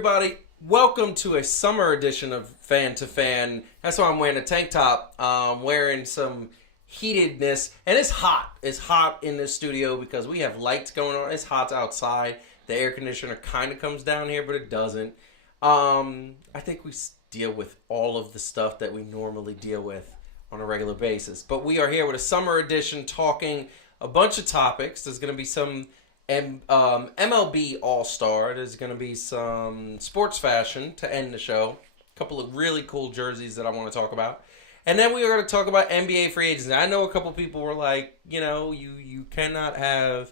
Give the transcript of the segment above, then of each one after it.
everybody? Welcome to a summer edition of Fan2Fan. That's why I'm wearing a tank top, wearing some heatedness, and it's hot. It's hot in this studio because we have lights going on. It's hot outside. The air conditioner kind of comes down here, but it doesn't. I think we deal with all of the stuff that we normally deal with on a regular basis, but we are here with a summer edition talking a bunch of topics. There's going to be some MLB All-Star. There's going to be some sports fashion to end the show. A couple of really cool jerseys that I want to talk about. And then we are going to talk about NBA free agents. I know a couple people were like, you cannot have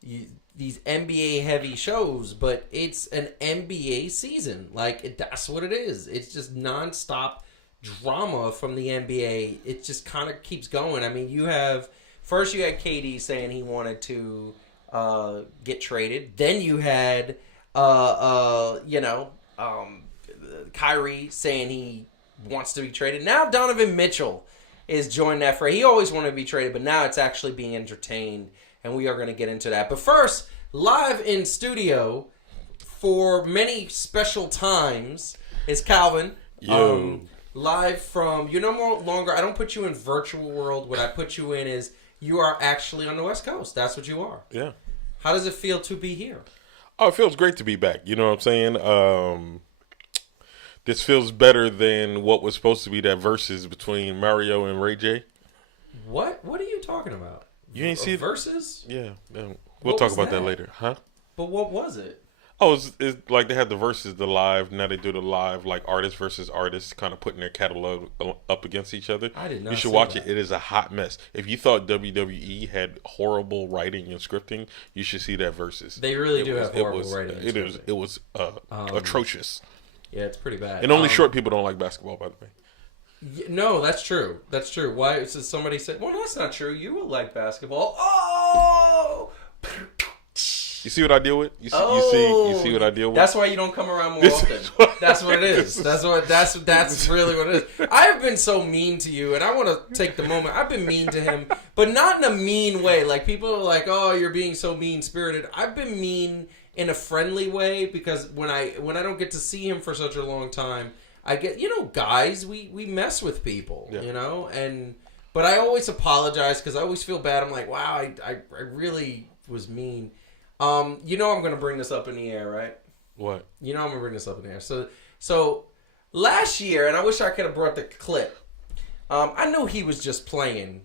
these NBA-heavy shows, but it's an NBA season. That's what it is. It's just nonstop drama from the NBA. It just kind of keeps going. I mean, first you had KD saying he wanted to get traded. Then you had, Kyrie saying he wants to be traded. Now Donovan Mitchell is joining that fray. He always wanted to be traded, but now it's actually being entertained, and we are going to get into that. But first, live in studio for many special times is Calvin. Yo. Live from, no longer, I don't put you in virtual world. What I put you in is you are actually on the West Coast. That's what you are. Yeah. How does it feel to be here? Oh, it feels great to be back. You know what I'm saying? This feels better than what was supposed to be that versus between Mario and Ray J. What? What are you talking about? You ain't see versus? Yeah. We'll talk about that later. Huh? But what was it? Oh, it's like they had the versus, the live. Now they do the live, like artist versus artist, kind of putting their catalog up against each other. I did not. You should watch it. It is a hot mess. If you thought WWE had horrible writing and scripting, you should see that versus. They really do have horrible writing. It was atrocious. Yeah, it's pretty bad. And only short people don't like basketball, by the way. No, that's true. That's true. Why? So somebody said, "Well, that's not true. You will like basketball." Oh. You see what I deal with? You see what I deal with? That's why you don't come around more often. That's what it is. That's really what it is. I have been so mean to you, and I want to take the moment. I've been mean to him, but not in a mean way. Like, people are like, "Oh, you're being so mean-spirited." I've been mean in a friendly way because when I don't get to see him for such a long time, I get, guys, we mess with people, but I always apologize because I always feel bad. I'm like, wow, I really was mean. I'm going to bring this up in the air, right? What? I'm going to bring this up in the air. So last year, and I wish I could have brought the clip. I knew he was just playing.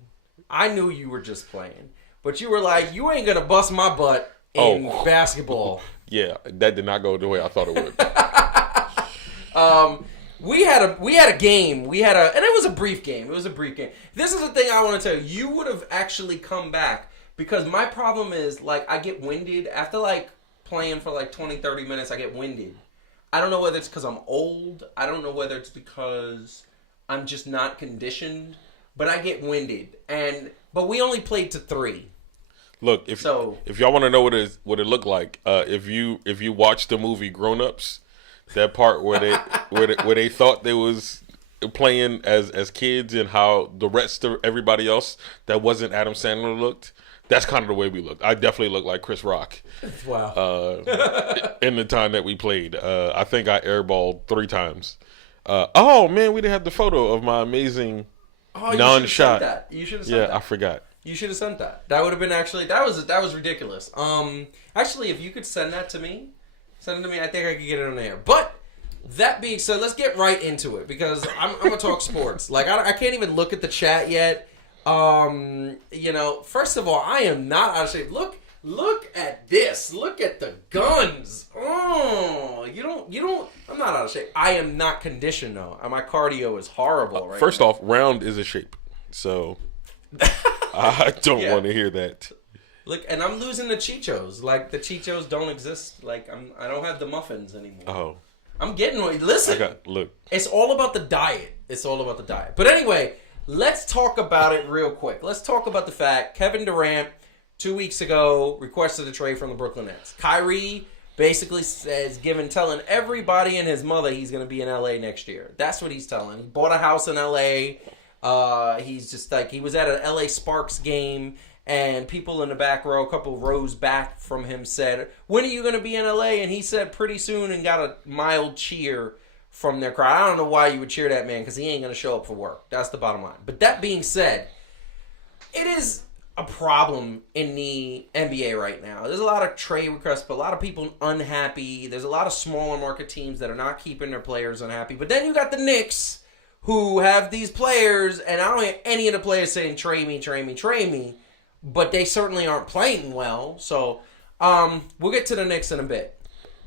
I knew you were just playing. But you were like, you ain't going to bust my butt in basketball. Yeah, that did not go the way I thought it would. We had a game. And it was a brief game. This is the thing I want to tell you. You would have actually come back. Because my problem is, I get winded. After, playing for, 20, 30 minutes, I get winded. I don't know whether it's because I'm old. I don't know whether it's because I'm just not conditioned. But I get winded. But we only played to 3. Look, if y'all want to know what it looked like, if you watch the movie Grown Ups, that part where they thought they was playing as kids and how the rest of everybody else that wasn't Adam Sandler looked. That's kind of the way we looked. I definitely looked like Chris Rock. Wow. In the time that we played. I think I airballed 3 times. Oh, man, we didn't have the photo of my amazing non-shot. You should have sent that. Yeah, I forgot. You should have sent that. That would have been that was ridiculous. Actually, if you could send it to me, I think I could get it on the air. But that being said, let's get right into it because I'm going to talk sports. I can't even look at the chat yet. First of all, I am not out of shape. Look at this. Look at the guns. Oh, I'm not out of shape. I am not conditioned though. My cardio is horrible right First now. off, round is a shape. So I don't want to hear that. Look, and I'm losing the Chichos. The Chichos don't exist. I don't have the muffins anymore. Oh. I'm getting listen. Look. It's all about the diet. But anyway, let's talk about it real quick. Let's talk about the fact Kevin Durant 2 weeks ago requested a trade from the Brooklyn Nets. Kyrie basically telling everybody and his mother he's going to be in LA next year. That's what he's telling. He bought a house in LA. He's just he was at an LA Sparks game And people in the back row, a couple rows back from him, said, "When are you going to be in LA?" And he said, "Pretty soon," and got a mild cheer from their crowd. I don't know why you would cheer that man, because he ain't going to show up for work. That's the bottom line. But that being said, it is a problem in the NBA right now. There's a lot of trade requests, but a lot of people unhappy. There's a lot of smaller market teams that are not keeping their players unhappy. But then you got the Knicks, who have these players, and I don't hear any of the players saying, "Trade me, trade me, trade me." But they certainly aren't playing well. So we'll get to the Knicks in a bit.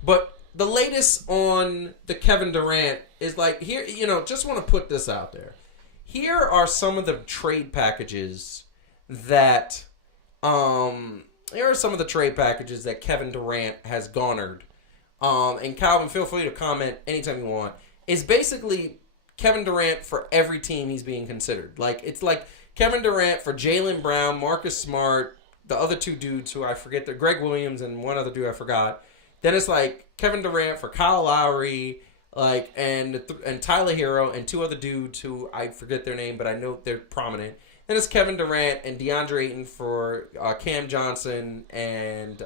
But the latest on the Kevin Durant is like, here, just want to put this out there. Here are some of the trade packages that Kevin Durant has garnered. And Calvin, feel free to comment anytime you want. It's basically Kevin Durant for every team he's being considered. Like, it's like Kevin Durant for Jaylen Brown, Marcus Smart, the other two dudes who I forget, they're Greg Williams and one other dude I forgot. Then it's like Kevin Durant for Kyle Lowry, like and Tyler Hero and two other dudes who I forget their name, but I know they're prominent. Then it's Kevin Durant and DeAndre Ayton for Cam Johnson and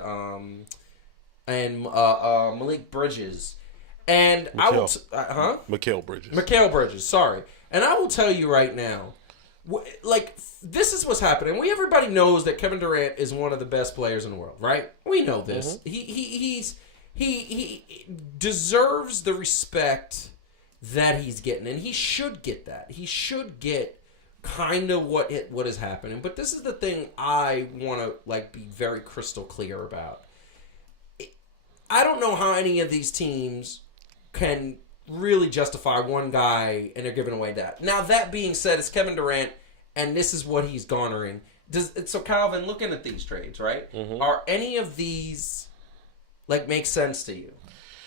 Malik Bridges. And Mikal Bridges. Mikal Bridges, sorry. And I will tell you right now, this is what's happening. Everybody knows that Kevin Durant is one of the best players in the world, right? We know this. Mm-hmm. He deserves the respect that he's getting, and he should get that. He should get kind of what is happening. But this is the thing I want to be very crystal clear about. I don't know how any of these teams can really justify one guy and they're giving away that. Now, that being said, it's Kevin Durant, and this is what he's garnering. So, Calvin, looking at these trades, right? Mm-hmm. Are any of these, make sense to you?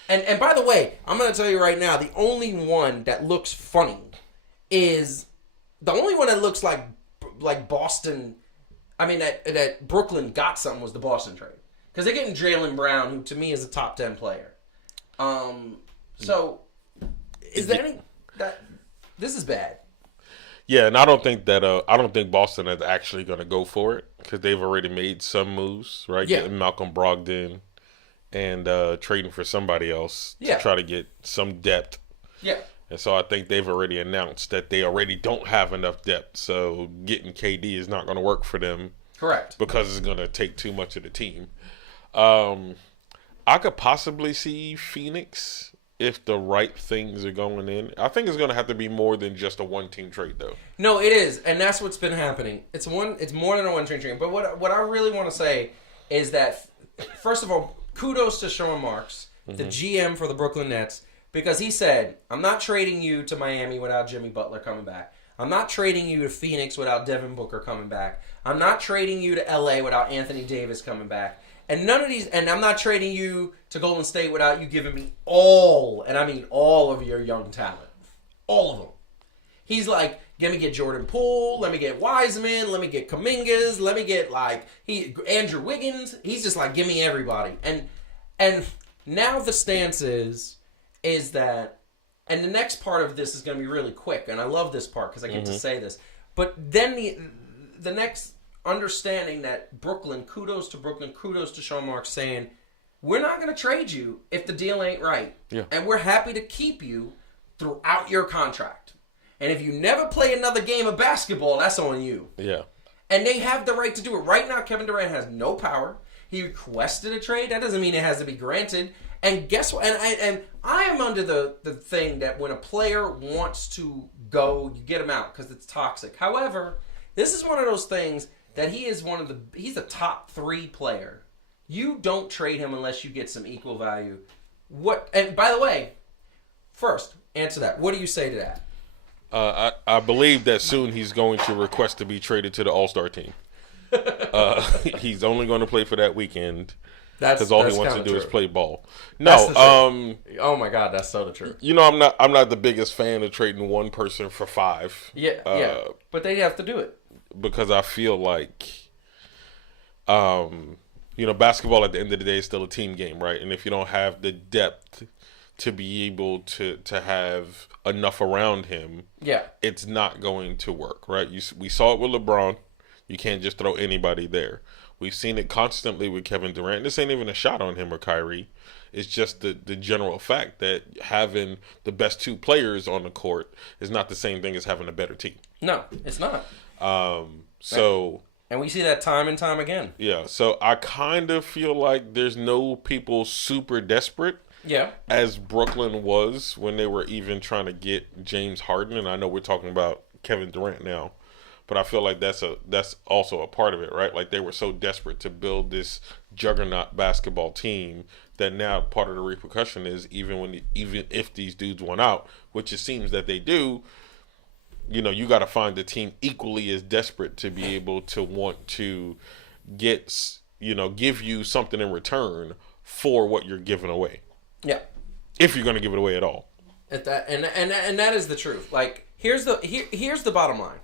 And by the way, I'm going to tell you right now, the only one that looks funny is, the only one that looks like Boston, that Brooklyn got something was the Boston trade. Because they're getting Jaylen Brown, who to me is a top 10 player. So, is there any that this is bad? Yeah, and I don't think Boston is actually going to go for it because they've already made some moves, right? Yeah. Getting Malcolm Brogdon and trading for somebody else to try to get some depth. Yeah. And so I think they've already announced that they already don't have enough depth. So getting KD is not going to work for them. Correct. Because it's going to take too much of the team. I could possibly see Phoenix if the right things are going in. I think it's going to have to be more than just a one-team trade, though. No, it is, and that's what's been happening. It's more than a one-team trade. But what I really want to say is that, first of all, kudos to Sean Marks, the GM for the Brooklyn Nets, because he said, "I'm not trading you to Miami without Jimmy Butler coming back. I'm not trading you to Phoenix without Devin Booker coming back. I'm not trading you to LA without Anthony Davis coming back. And none of these, and I'm not trading you to Golden State without you giving me all, and I mean all of your young talent. All of them." He's like, let me get Jordan Poole, let me get Wiseman, let me get Kumingas, let me get Andrew Wiggins. He's just like, give me everybody. And now the stance is that, and the next part of this is going to be really quick, and I love this part because I get to say this. But then the next understanding that Brooklyn, kudos to Sean Marks, saying, we're not going to trade you if the deal ain't right. Yeah. And we're happy to keep you throughout your contract. And if you never play another game of basketball, that's on you. Yeah. And they have the right to do it. Right now, Kevin Durant has no power. He requested a trade. That doesn't mean it has to be granted. And guess what? And I am under the thing that when a player wants to go, you get him out because it's toxic. However, this is one of those things that he's a top 3 player. You don't trade him unless you get some equal value. And by the way, first, answer that. What do you say to that? I believe that soon he's going to request to be traded to the All-Star team. He's only going to play for that weekend because all he wants to do is play ball. No, oh my God, that's so the truth. I'm not the biggest fan of trading one person for 5. Yeah, but they have to do it because I feel like, basketball at the end of the day is still a team game, right? And if you don't have the depth to be able to have enough around him, it's not going to work, right? We saw it with LeBron. You can't just throw anybody there. We've seen it constantly with Kevin Durant. This ain't even a shot on him or Kyrie. It's just the general fact that having the best two players on the court is not the same thing as having a better team. No, it's not. And we see that time and time again. Yeah, so I kind of feel like there's no people super desperate. Yeah. As Brooklyn was when they were even trying to get James Harden, and I know we're talking about Kevin Durant now, but I feel like that's also a part of it, right? Like they were so desperate to build this juggernaut basketball team that now part of the repercussion is even if these dudes went out, which it seems that they do, you know, you got to find the team equally as desperate to be able to want to get, you know, give you something in return for what you're giving away. Yeah. If you're going to give it away at all. And that is the truth. Like here's the bottom line.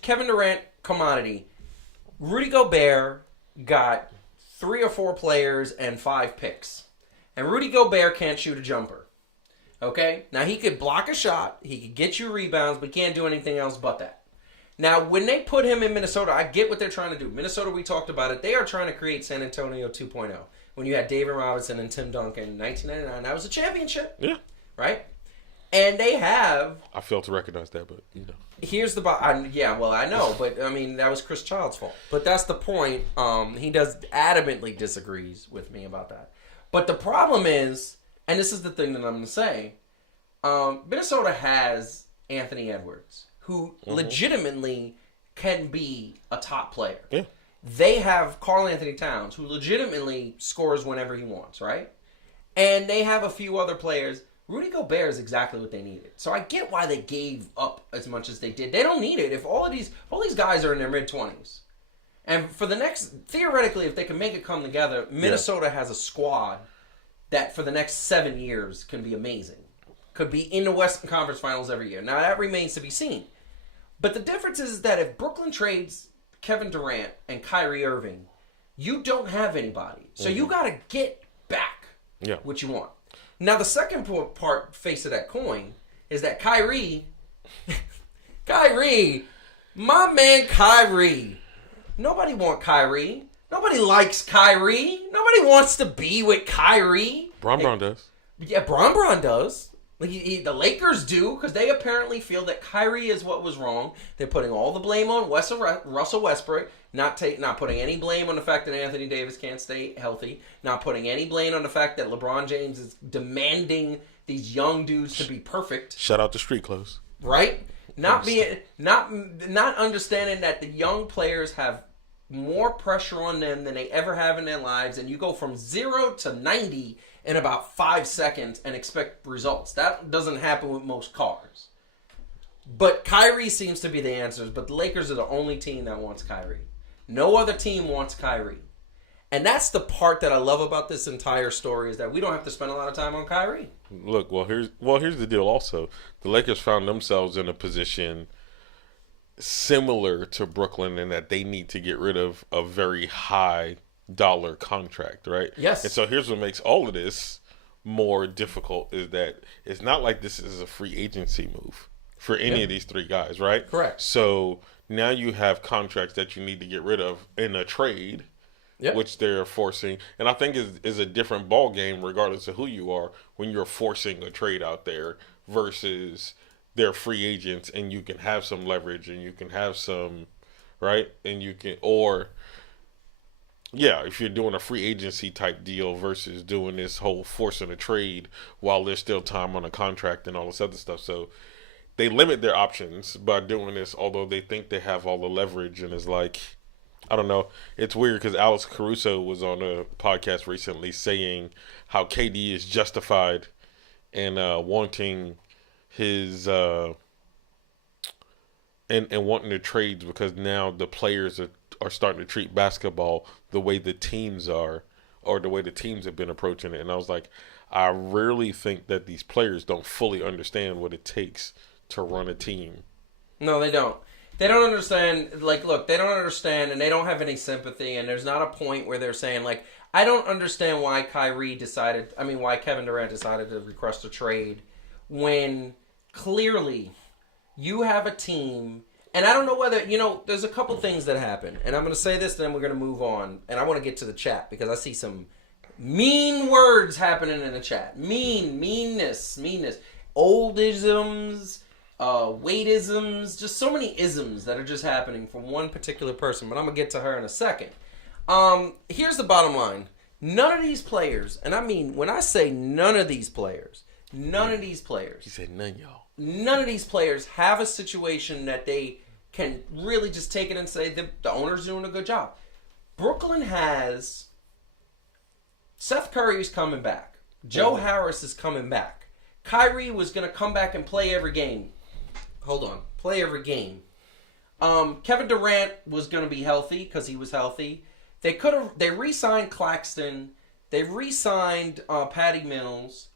Kevin Durant commodity. Rudy Gobert got 3 or 4 players and 5 picks. And Rudy Gobert can't shoot a jumper. Okay? Now, he could block a shot. He could get you rebounds, but he can't do anything else but that. Now, when they put him in Minnesota, I get what they're trying to do. Minnesota, we talked about it. They are trying to create San Antonio 2.0. When you had David Robinson and Tim Duncan in 1999, that was a championship. Yeah. Right? And they have... I failed to recognize that, but, you know. Here's the... yeah, well, I know. But, I mean, that was Chris Child's fault. But that's the point. He does adamantly disagrees with me about that. But the problem is... And this is the thing that I'm going to say. Minnesota has Anthony Edwards, who legitimately can be a top player. Yeah. They have Karl Anthony Towns, who legitimately scores whenever he wants, right? And they have a few other players. Rudy Gobert is exactly what they needed. So I get why they gave up as much as they did. They don't need it. If all these guys are in their mid-20s. And for the next, theoretically, if they can make it come together, Minnesota has a squad that for the next 7 years can be amazing. Could be in the Western Conference Finals every year. Now, that remains to be seen. But the difference is that if Brooklyn trades Kevin Durant and Kyrie Irving, you don't have anybody. So you got to get back what you want. Now, the second face of that coin is that Kyrie, my man Kyrie. Nobody wants Kyrie. Nobody likes Kyrie. Nobody wants to be with Kyrie. Bron does. Yeah, Bron does. Like the Lakers do, because they apparently feel that Kyrie is what was wrong. They're putting all the blame on Russell Westbrook, not putting any blame on the fact that Anthony Davis can't stay healthy, not putting any blame on the fact that LeBron James is demanding these young dudes to be perfect. Shout out to street clothes. Right? Not understanding that the young players have more pressure on them than they ever have in their lives, and you go from 0 to 90 in about 5 seconds and expect results. That doesn't happen with most cars. But Kyrie seems to be the answer, but the Lakers are the only team that wants Kyrie. No other team wants Kyrie. And that's the part that I love about this entire story, is that we don't have to spend a lot of time on Kyrie. Look, here's the deal also. The Lakers found themselves in a position similar to Brooklyn in that they need to get rid of a very high dollar contract, right? Yes. And so here's what makes all of this more difficult is that it's not like this is a free agency move for any of these 3 guys, right? Correct. So now you have contracts that you need to get rid of in a trade, which they're forcing. And I think is a different ball game regardless of who you are when you're forcing a trade out there versus they're free agents and you can have some leverage and you can have some, right? And you can, if you're doing a free agency type deal versus doing this whole forcing a trade while there's still time on a contract and all this other stuff. So they limit their options by doing this, although they think they have all the leverage. And it's like, I don't know. It's weird because Alex Caruso was on a podcast recently saying how KD is justified in wanting his and wanting the trades because now the players are starting to treat basketball the way the teams are, or the way the teams have been approaching it. And I was like, I really think that these players don't fully understand what it takes to run a team. No, they don't. They don't understand. Like, look, they don't understand, and they don't have any sympathy. And there's not a point where they're saying, like, I don't understand why why Kevin Durant decided to request a trade when clearly you have a team And I don't know whether, there's a couple things that happen. And I'm going to say this, then we're going to move on. And I want to get to the chat because I see some mean words happening in the chat. Meanness. Oldisms, weightisms, just so many isms that are just happening from one particular person. But I'm going to get to her in a second. Here's the bottom line. None of these players, and I mean, when I say none of these players. He said none, y'all. None of these players have a situation that they can really just take it and say the owner's doing a good job. Brooklyn has Seth Curry's coming back. Joe Harris is coming back. Kyrie was going to come back and play every game. Play every game. Kevin Durant was going to be healthy because he was healthy. They re-signed Claxton. They re-signed Patty Mills.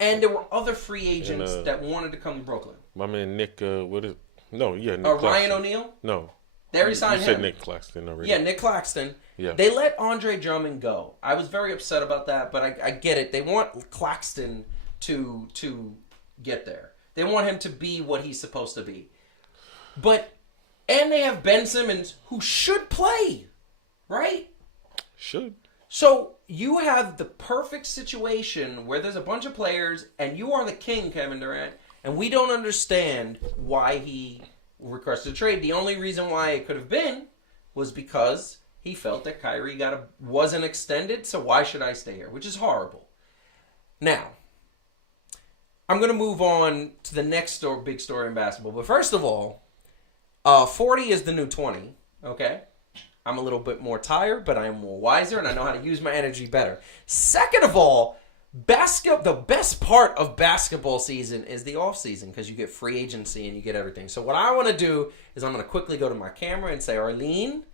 And there were other free agents that wanted to come to Brooklyn. My man Nick, Nick Ryan O'Neal? No. They re-signed him. You said Nick Claxton already. Yeah, Nick Claxton. Yeah. They let Andre Drummond go. I was very upset about that, but I get it. They want Claxton to get there. They want him to be what he's supposed to be. And they have Ben Simmons, who should play, right? Should. So you have the perfect situation where there's a bunch of players, and you are the king, Kevin Durant, and we don't understand why he requested a trade. The only reason why it could have been was because he felt that Kyrie wasn't extended, so why should I stay here? Which is horrible. Now, I'm going to move on to the next big story in basketball. But first of all, 40 is the new 20, okay? I'm a little bit more tired, but I am more wiser, and I know how to use my energy better. Second of all, the best part of basketball season is the off season because you get free agency and you get everything. So what I want to do is I'm going to quickly go to my camera and say, Arlene,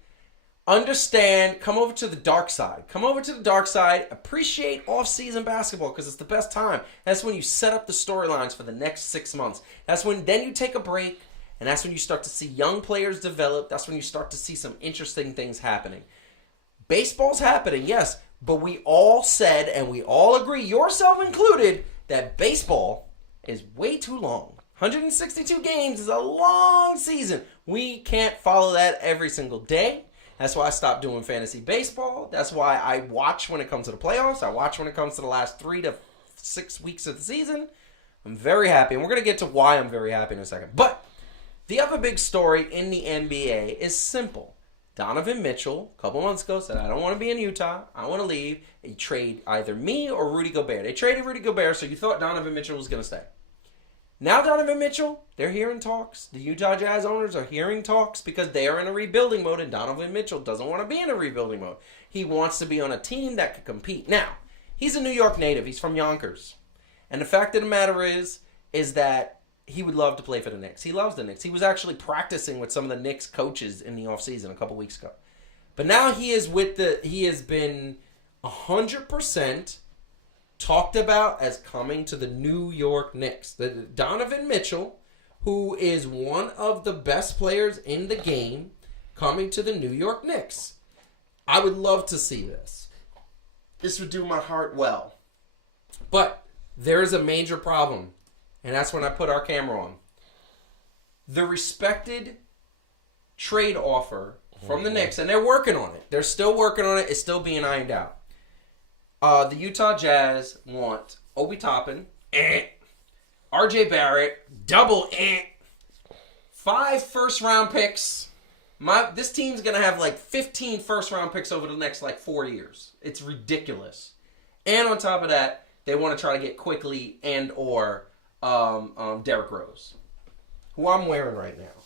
understand, come over to the dark side. Come over to the dark side. Appreciate off-season basketball because it's the best time. That's when you set up the storylines for the next 6 months. Then you take a break, and that's when you start to see young players develop. That's when you start to see some interesting things happening. Baseball's happening, yes, but we all said, and we all agree, yourself included, that baseball is way too long. 162 games is a long season. We can't follow that every single day. That's why I stopped doing fantasy baseball. That's why I watch when it comes to the playoffs. I watch when it comes to the last 3 to 6 weeks of the season. I'm very happy, and we're going to get to why I'm very happy in a second. But the other big story in the NBA is simple. Donovan Mitchell, a couple months ago, said, I don't want to be in Utah. I want to leave. He trade either me or Rudy Gobert. They traded Rudy Gobert, so you thought Donovan Mitchell was going to stay. Now Donovan Mitchell, they're hearing talks. The Utah Jazz owners are hearing talks because they are in a rebuilding mode, and Donovan Mitchell doesn't want to be in a rebuilding mode. He wants to be on a team that could compete. Now, he's a New York native. He's from Yonkers. And the fact of the matter is that he would love to play for the Knicks. He loves the Knicks. He was actually practicing with some of the Knicks coaches in the offseason a couple weeks ago. But now he has been 100% talked about as coming to the New York Knicks. The Donovan Mitchell, who is one of the best players in the game, coming to the New York Knicks. I would love to see this. This would do my heart well. But there is a major problem, and that's when I put our camera on. The respected trade offer from the Knicks, and they're working on it. They're still working on it. It's still being ironed out. The Utah Jazz want Obi Toppin, RJ Barrett, double 5 first-round picks. This team's going to have like 15 first-round picks over the next 4 years. It's ridiculous. And on top of that, they want to try to get Quickly and or Derrick Rose, who I'm wearing right now.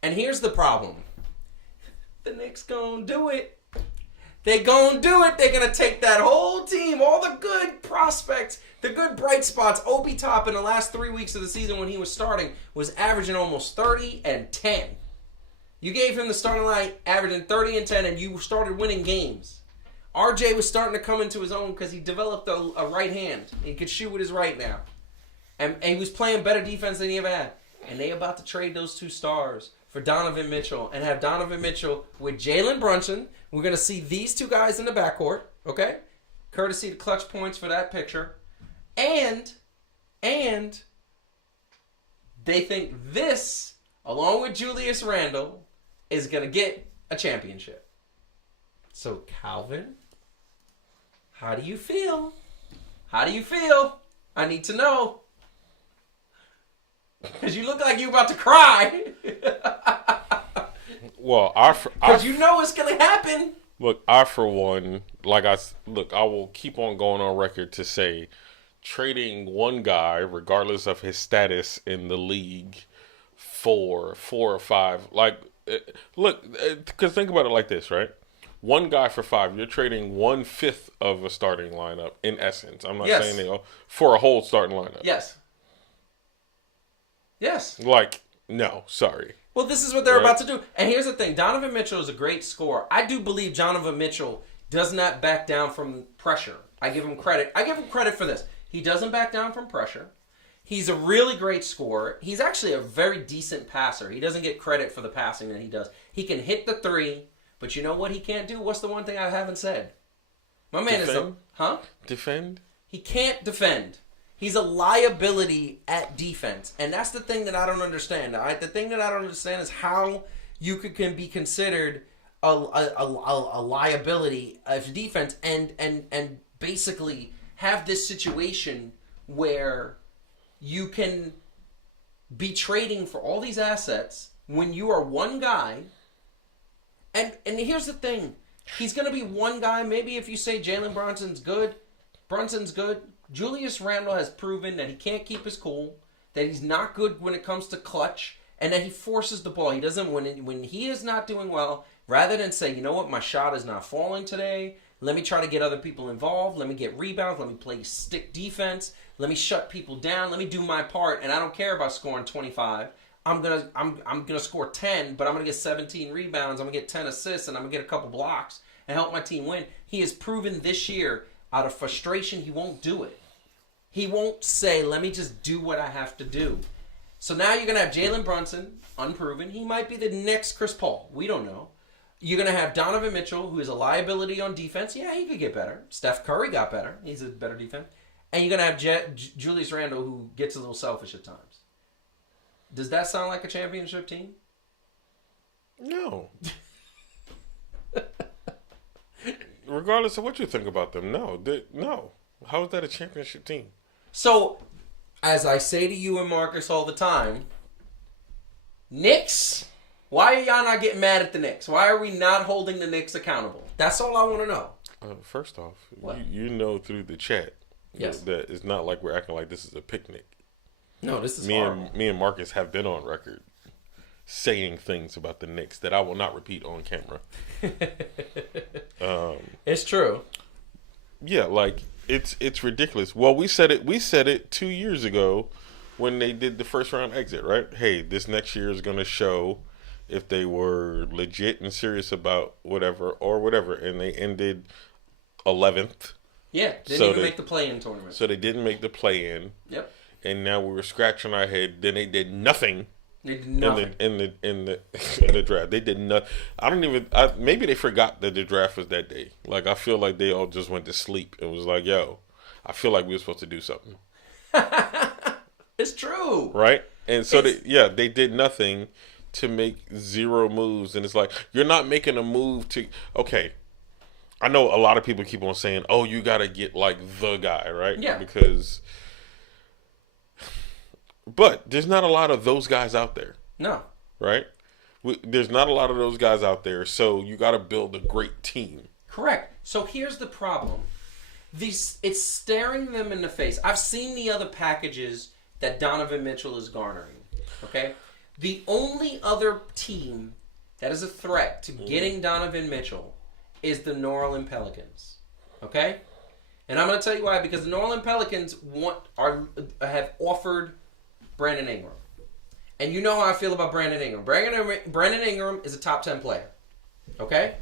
And here's the problem. The Knicks going to do it. They're going to do it. They're going to take that whole team, all the good prospects, the good bright spots. Obi Toppin in the last 3 weeks of the season when he was starting was averaging almost 30 and 10. You gave him the starting line averaging 30 and 10, and you started winning games. RJ was starting to come into his own because he developed a right hand. He could shoot with his right now. And he was playing better defense than he ever had. And they about to trade those 2 stars for Donovan Mitchell and have Donovan Mitchell with Jalen Brunson. We're going to see these 2 guys in the backcourt, okay? Courtesy to Clutch Points for that picture. And they think this along with Julius Randle, is going to get a championship. So, Calvin, how do you feel? How do you feel? I need to know. Because you look like you're about to cry. Well, because you know it's going to happen. Look, I for one, I will keep on going on record to say, trading one guy, regardless of his status in the league, for 4 or 5, because think about it like this, right? One guy for 5, you're trading 1/5 of a starting lineup, in essence. I'm not saying for a whole starting lineup. Yes. Yes. No, sorry. Well, this is what they're about to do. And here's the thing. Donovan Mitchell is a great scorer. I do believe Donovan Mitchell does not back down from pressure. I give him credit. I give him credit for this. He doesn't back down from pressure. He's a really great scorer. He's actually a very decent passer. He doesn't get credit for the passing that he does. He can hit the 3, but you know what he can't do? What's the one thing I haven't said? My man Defend? He can't defend. He's a liability at defense. And that's the thing that I don't understand. The thing that I don't understand is how you can be considered a liability of defense and basically have this situation where you can be trading for all these assets when you are one guy. And here's the thing. He's going to be one guy. Maybe if you say Jalen Brunson's good. Julius Randle has proven that he can't keep his cool, that he's not good when it comes to clutch, and that he forces the ball. He doesn't, when he is not doing well, rather than say, you know what, my shot is not falling today, let me try to get other people involved, let me get rebounds, let me play stick defense, let me shut people down, let me do my part, and I don't care about scoring 25. I'm gonna score 10, but I'm gonna get 17 rebounds, I'm gonna get 10 assists, and I'm gonna get a couple blocks and help my team win. He has proven this year, out of frustration, he won't do it. He won't say, let me just do what I have to do. So now you're going to have Jalen Brunson, unproven. He might be the next Chris Paul. We don't know. You're going to have Donovan Mitchell, who is a liability on defense. Yeah, he could get better. Steph Curry got better. He's a better defense. And you're going to have Julius Randle, who gets a little selfish at times. Does that sound like a championship team? No. Regardless of what you think about them, no. How is that a championship team? So, as I say to you and Marcus all the time, Knicks, why are y'all not getting mad at the Knicks? Why are we not holding the Knicks accountable? That's all I want to know. First off, you know through the chat that it's not like we're acting like this is a picnic. No, this is me and Marcus have been on record saying things about the Knicks that I will not repeat on camera. It's true. Yeah, it's ridiculous. Well, we said it 2 years ago when they did the first round exit, right? Hey, this next year is going to show if they were legit and serious about whatever, and they ended 11th. Yeah, didn't even make the play-in tournament. So they didn't make the play-in. Yep. And now we were scratching our head. Then they did nothing. They did nothing in the draft. They did not. Maybe they forgot that the draft was that day. I feel like they all just went to sleep and was like, "Yo, I feel like we were supposed to do something." It's true, right? And so they did nothing to make 0 moves, and it's like you're not making a move to. Okay, I know a lot of people keep on saying, "Oh, you got to get the guy," right? Yeah, because. But there's not a lot of those guys out there. No. Right? There's not a lot of those guys out there, so you got to build a great team. Correct. So here's the problem. It's staring them in the face. I've seen the other packages that Donovan Mitchell is garnering. Okay? The only other team that is a threat to getting Donovan Mitchell is the New Orleans Pelicans. Okay? And I'm going to tell you why. Because the New Orleans Pelicans have offered Brandon Ingram. And you know how I feel about Brandon Ingram. Brandon Ingram is a top 10 player. Okay?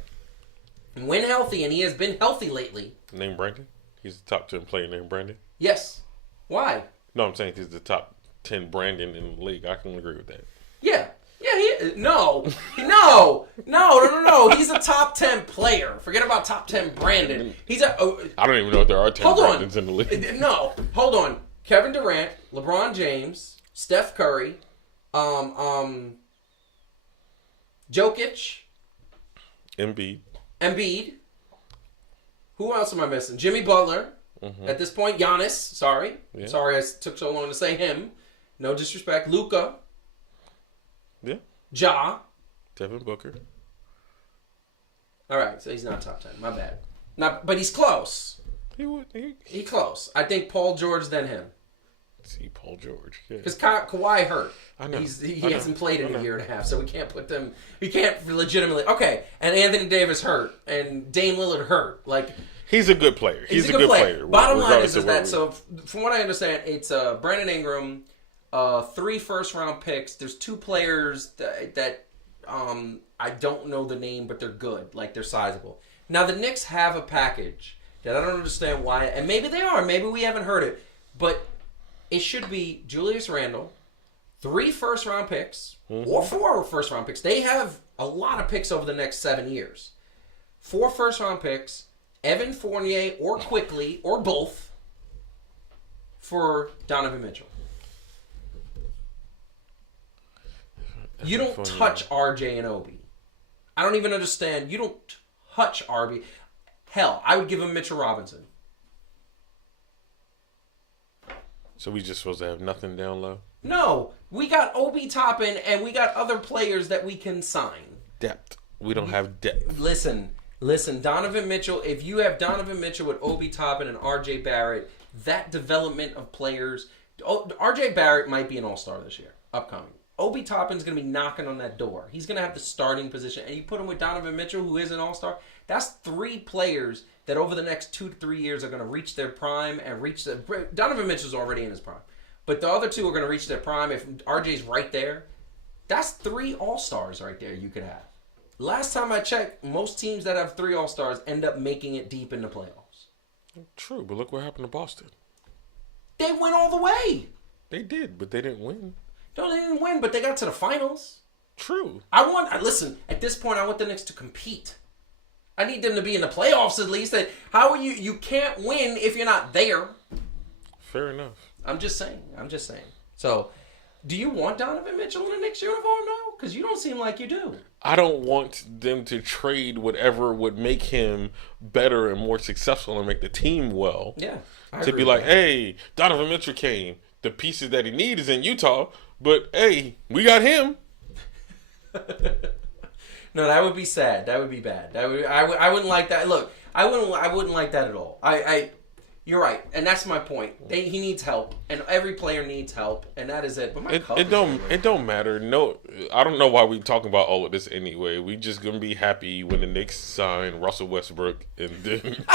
And when healthy, and he has been healthy lately. Named Brandon? He's a top 10 player named Brandon? Yes. Why? No, I'm saying he's the top 10 Brandon in the league. I can agree with that. Yeah. Yeah, no. He's a top 10 player. Forget about top 10 Brandon. I don't even know if there are 10 Brandons in the league. No. Hold on. Kevin Durant, LeBron James, Steph Curry, Jokic. Embiid. Who else am I missing? Jimmy Butler. Mm-hmm. At this point, Giannis. Sorry. Yeah. Sorry I took so long to say him. No disrespect. Luka. Yeah. Ja. Devin Booker. All right, so he's not top 10. My bad. But he's close. He's close. I think Paul George, then him. See, Paul George. Because Kawhi hurt. I know. He hasn't played in a year and a half, so we can't put them. We can't legitimately. Okay, and Anthony Davis hurt, and Dame Lillard hurt. Like he's a good player. He's a good player. Bottom line is that. So from what I understand, it's Brandon Ingram, 3 first-round picks. There's 2 players that I don't know the name, but they're good. Like they're sizable. Now the Knicks have a package that I don't understand why, and maybe they are. Maybe we haven't heard it, but it should be Julius Randle, 3 first-round picks, or 4 first-round picks. They have a lot of picks over the next 7 years. 4 first-round picks, Evan Fournier, or Quickly, or both, for Donovan Mitchell. You don't touch RJ and Obi. I don't even understand. You don't touch RB. Hell, I would give him Mitchell Robinson. So we just supposed to have nothing down low? No. We got Obi Toppin and we got other players that we can sign. Depth. We don't have depth. Listen. Donovan Mitchell, if you have Donovan Mitchell with Obi Toppin and RJ Barrett, that development of players... RJ Barrett might be an all-star this year, upcoming. Obi Toppin's going to be knocking on that door. He's going to have the starting position. And you put him with Donovan Mitchell, who is an all-star. That's 3 players that over the next 2 to 3 years are going to reach their prime and reach the... Donovan Mitchell's already in his prime. But the other 2 are going to reach their prime. If RJ's right there, that's 3 all-stars right there you could have. Last time I checked, most teams that have 3 all-stars end up making it deep in the playoffs. True, but look what happened to Boston. They went all the way. They did, but they didn't win. No, they didn't win, but they got to the finals. True. Listen, at this point, I want the Knicks to compete. I need them to be in the playoffs at least. How are you can't win if you're not there. Fair enough. I'm just saying. So, do you want Donovan Mitchell in the Knicks uniform now? Because you don't seem like you do. I don't want them to trade whatever would make him better and more successful and make the team well. Yeah. To be like, hey, Donovan Mitchell came. The pieces that he needs is in Utah. But, hey, we got him. No, that would be sad. That would be bad. I wouldn't like that. Look, I wouldn't like that at all. You're right, and that's my point. He needs help, and every player needs help, and that is it. But it don't matter. No, I don't know why we talking about all of this anyway. We just gonna be happy when the Knicks sign Russell Westbrook, and then.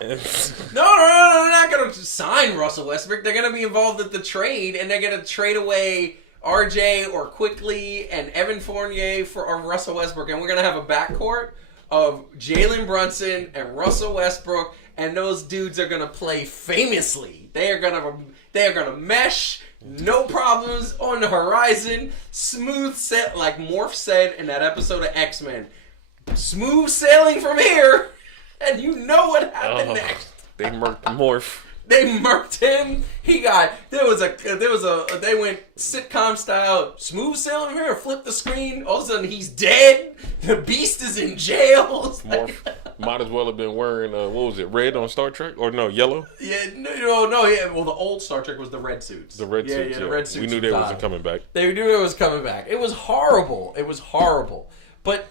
No, they're not going to sign Russell Westbrook. They're going to be involved with the trade, and they're going to trade away RJ or Quickly and Evan Fournier for Russell Westbrook, and we're going to have a backcourt of Jalen Brunson and Russell Westbrook, and those dudes are going to play famously. They are going to mesh, no problems on the horizon, smooth set, like Morph said in that episode of X-Men. Smooth sailing from here. And you know what happened next. They murked Morph. They murked him. They went sitcom style, smooth sailing here, flip the screen, all of a sudden he's dead. The Beast is in jail. Morph might as well have been wearing, what was it, red on Star Trek? Or no, yellow? Yeah, no, yeah. Well, the old Star Trek was the red suits. The red suits, yeah. The red suits. We knew they wasn't coming back. They knew it was coming back. It was horrible. But...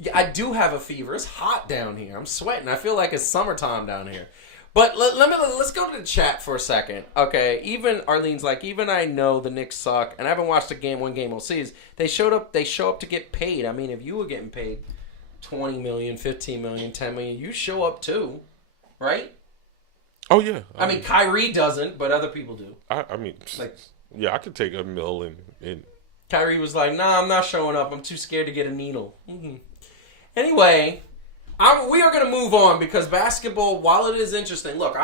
yeah, I do have a fever. It's hot down here. I'm sweating. I feel like it's summertime down here. But let's go to the chat for a second. Okay, even Arlene's like, even I know the Knicks suck, and I haven't watched one game all season. They show up to get paid. I mean, if you were getting paid $20 million, $15 million, $10 million, you show up too, right? Oh yeah. I mean, Kyrie doesn't, but other people do. I mean, yeah, I could take $1 million and. Kyrie was like, "Nah, I'm not showing up. I'm too scared to get a needle." Mm-hmm. Anyway, we are going to move on because basketball, while it is interesting, look,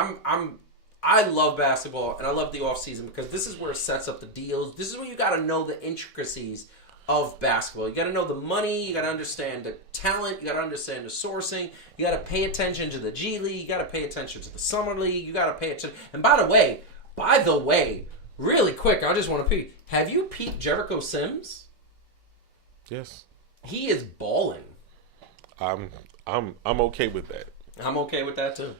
I love basketball and I love the offseason because this is where it sets up the deals. This is where you got to know the intricacies of basketball. You got to know the money. You got to understand the talent. You got to understand the sourcing. You got to pay attention to the G League. You got to pay attention to the Summer League. You got to pay attention. And by the way, really quick, I just want to peek. Have you peeped Jericho Sims? Yes. He is balling. I'm okay with that. I'm okay with that too.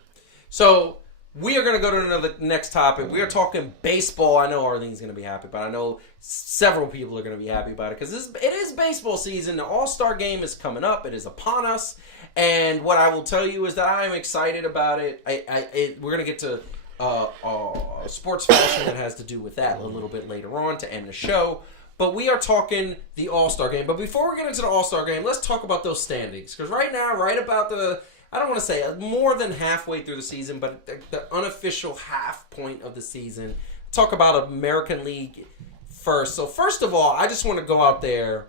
So we are going to go to another next topic. We are talking baseball. I know Arlene's going to be happy, but I know several people are going to be happy about it because it is baseball season. The All-Star game is coming up. It is upon us. And what I will tell you is that I am excited about it. We're going to get to sports fashion that has to do with that a little bit later on to end the show. But we are talking the All-Star game. But before we get into the All-Star game, let's talk about those standings. Because right now, right about I don't want to say more than halfway through the season, but the unofficial half point of the season. Talk about American League first. So first of all, I just want to go out there.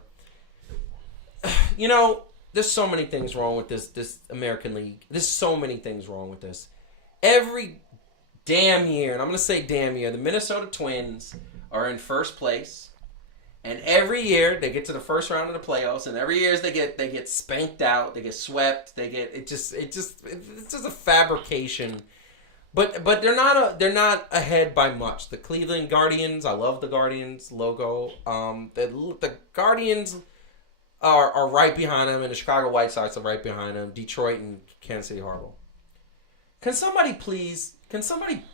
You know, there's so many things wrong with this American League. There's so many things wrong with this. Every damn year, and I'm going to say damn year, the Minnesota Twins are in first place. And every year they get to the first round of the playoffs, and every year they get spanked out, they get swept, it's just a fabrication. But they're not ahead by much. The Cleveland Guardians, I love the Guardians logo. The Guardians are right behind them, and the Chicago White Sox are right behind them. Detroit and Kansas City horrible. Can somebody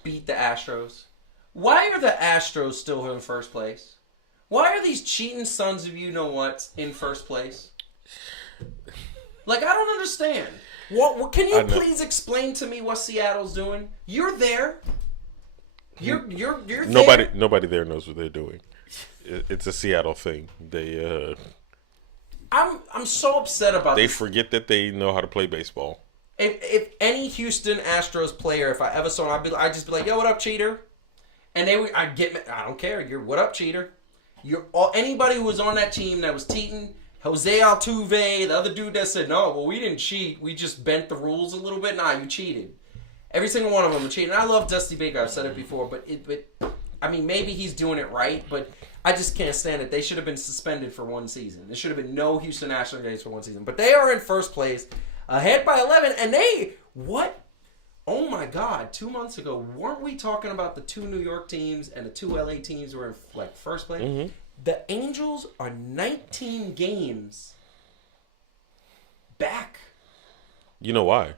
beat the Astros? Why are the Astros still in first place? Why are these cheating sons of you-know-whats in first place? Like, I don't understand. What can you please explain to me what Seattle's doing? You're there. You're there. Nobody there knows what they're doing. It's a Seattle thing. They I'm so upset about they this. forget that they know how to play baseball. If any Houston Astros player, if I ever saw him, I'd just be like, "Yo, what up, cheater?" And I don't care. You're what up, cheater. Anybody who was on that team that was cheating, Jose Altuve, the other dude that said, no, well, we didn't cheat. We just bent the rules a little bit. Nah, you cheated. Every single one of them cheated. And I love Dusty Baker. I've said it before. But I mean, maybe he's doing it right. But I just can't stand it. They should have been suspended for one season. There should have been no Houston Astros games for one season. But they are in first place, ahead by 11. And what? Oh, my God. 2 months ago, weren't we talking about the two New York teams and the two LA teams were in, first place? Mm-hmm. The Angels are 19 games back. You know why?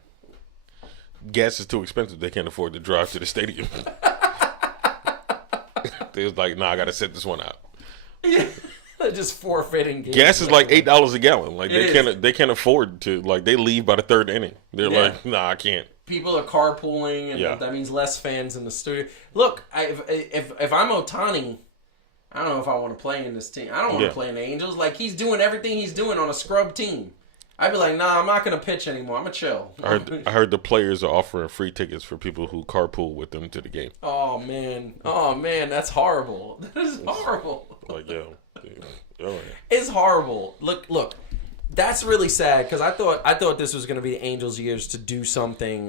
Gas is too expensive. They can't afford to drive to the stadium. They was like, nah, I got to set this one out. Yeah. They're just forfeiting games. Gas is like $8 a gallon. Like they can't afford to, like, they leave by the third inning. They're like, nah, I can't. People are carpooling, and that means less fans in the studio. Look, if I'm Ohtani, I don't know if I want to play in this team. I don't want to play in the Angels. Like, he's doing everything he's doing on a scrub team. I'd be like, nah, I'm not going to pitch anymore. I'm going to chill. I heard the players are offering free tickets for people who carpool with them to the game. Oh, man, that's horrible. That is horrible. Like, yo. It's horrible. Look. That's really sad because I thought this was going to be the Angels' years to do something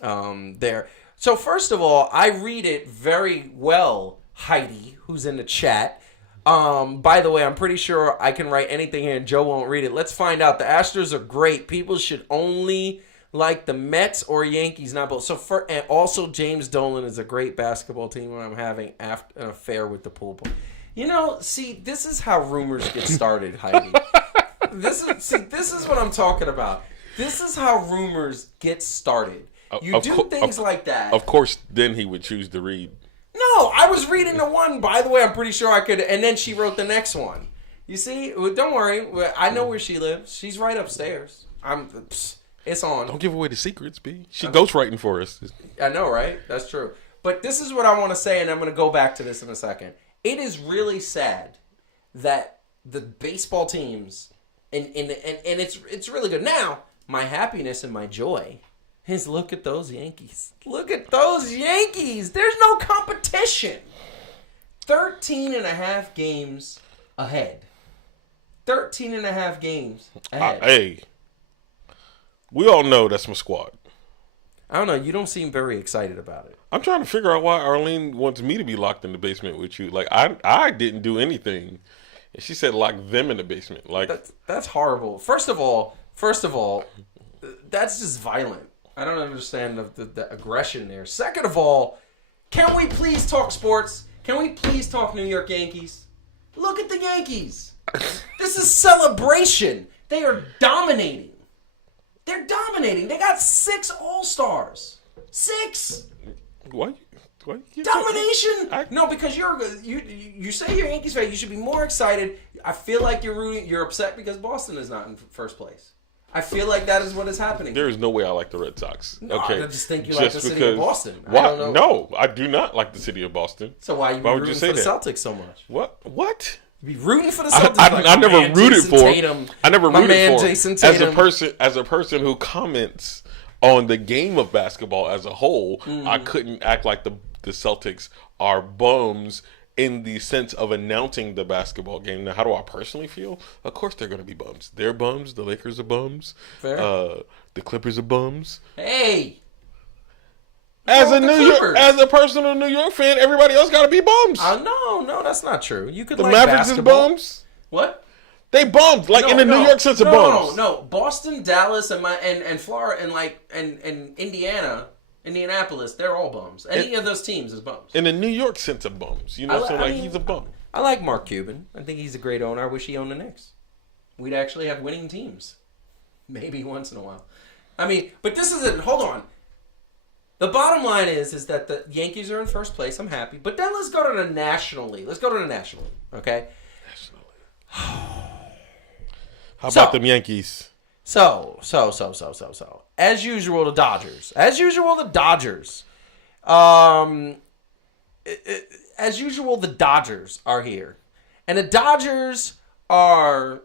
there. So first of all, I read it very well, Heidi, who's in the chat. By the way, I'm pretty sure I can write anything here and Joe won't read it. Let's find out. The Astros are great. People should only like the Mets or Yankees, not both. And also James Dolan is a great basketball team when I'm having an affair with the pool. You know, see, this is how rumors get started, Heidi. This is what I'm talking about. This is how rumors get started. You do things like that. Of course, then he would choose to read. No, I was reading the one. By the way, I'm pretty sure I could. And then she wrote the next one. You see, don't worry. I know where she lives. She's right upstairs. It's on. Don't give away the secrets, B. She ghostwriting for us. I know, right? That's true. But this is what I want to say, and I'm going to go back to this in a second. It is really sad that the baseball teams. And it's really good. Now, my happiness and my joy is look at those Yankees. Look at those Yankees. There's no competition. 13 and a half games ahead. 13 and a half games ahead. Hey, we all know that's my squad. I don't know. You don't seem very excited about it. I'm trying to figure out why Arlene wants me to be locked in the basement with you. Like, I didn't do anything. And she said lock them in the basement. Like that's horrible. First of all, that's just violent. I don't understand the aggression there. Second of all, can we please talk sports? Can we please talk New York Yankees? Look at the Yankees. This is celebration. They are dominating. They're dominating. They got 6 All-Stars. 6. What? Domination? No, because you say you're Yankees fan. You should be more excited. I feel like you're upset because Boston is not in first place. I feel like that is what is happening. There is no way I like the Red Sox. No, okay. I just think you like the city of Boston. Why? I don't know. No, I do not like the city of Boston. So why would you say for the Celtics so much? What? You be rooting for the Celtics. I never rooted for him. I never rooted for Jason Tatum. As a person who comments on the game of basketball as a whole. I couldn't act like the Celtics are bums in the sense of announcing the basketball game. Now, how do I personally feel? Of course they're going to be bums. They're bums. The Lakers are bums. Fair. The Clippers are bums. Hey. As a personal New York fan, everybody else got to be bums. No, that's not true. You could the like Mavericks basketball. is bums. What? They bums in the New York sense of bums. No. Boston, Dallas, and Florida, and Indiana. Indianapolis, they're all bums. Any of those teams is bums. In the New York sense of bums. You know what I'm saying? He's a bum. I like Mark Cuban. I think he's a great owner. I wish he owned the Knicks. We'd actually have winning teams. Maybe once in a while. I mean, but this isn't... Hold on. The bottom line is that the Yankees are in first place. I'm happy. But then let's go to the National League. Okay? National League. How about them Yankees? So. As usual, the Dodgers. As usual, the Dodgers are here. And the Dodgers are,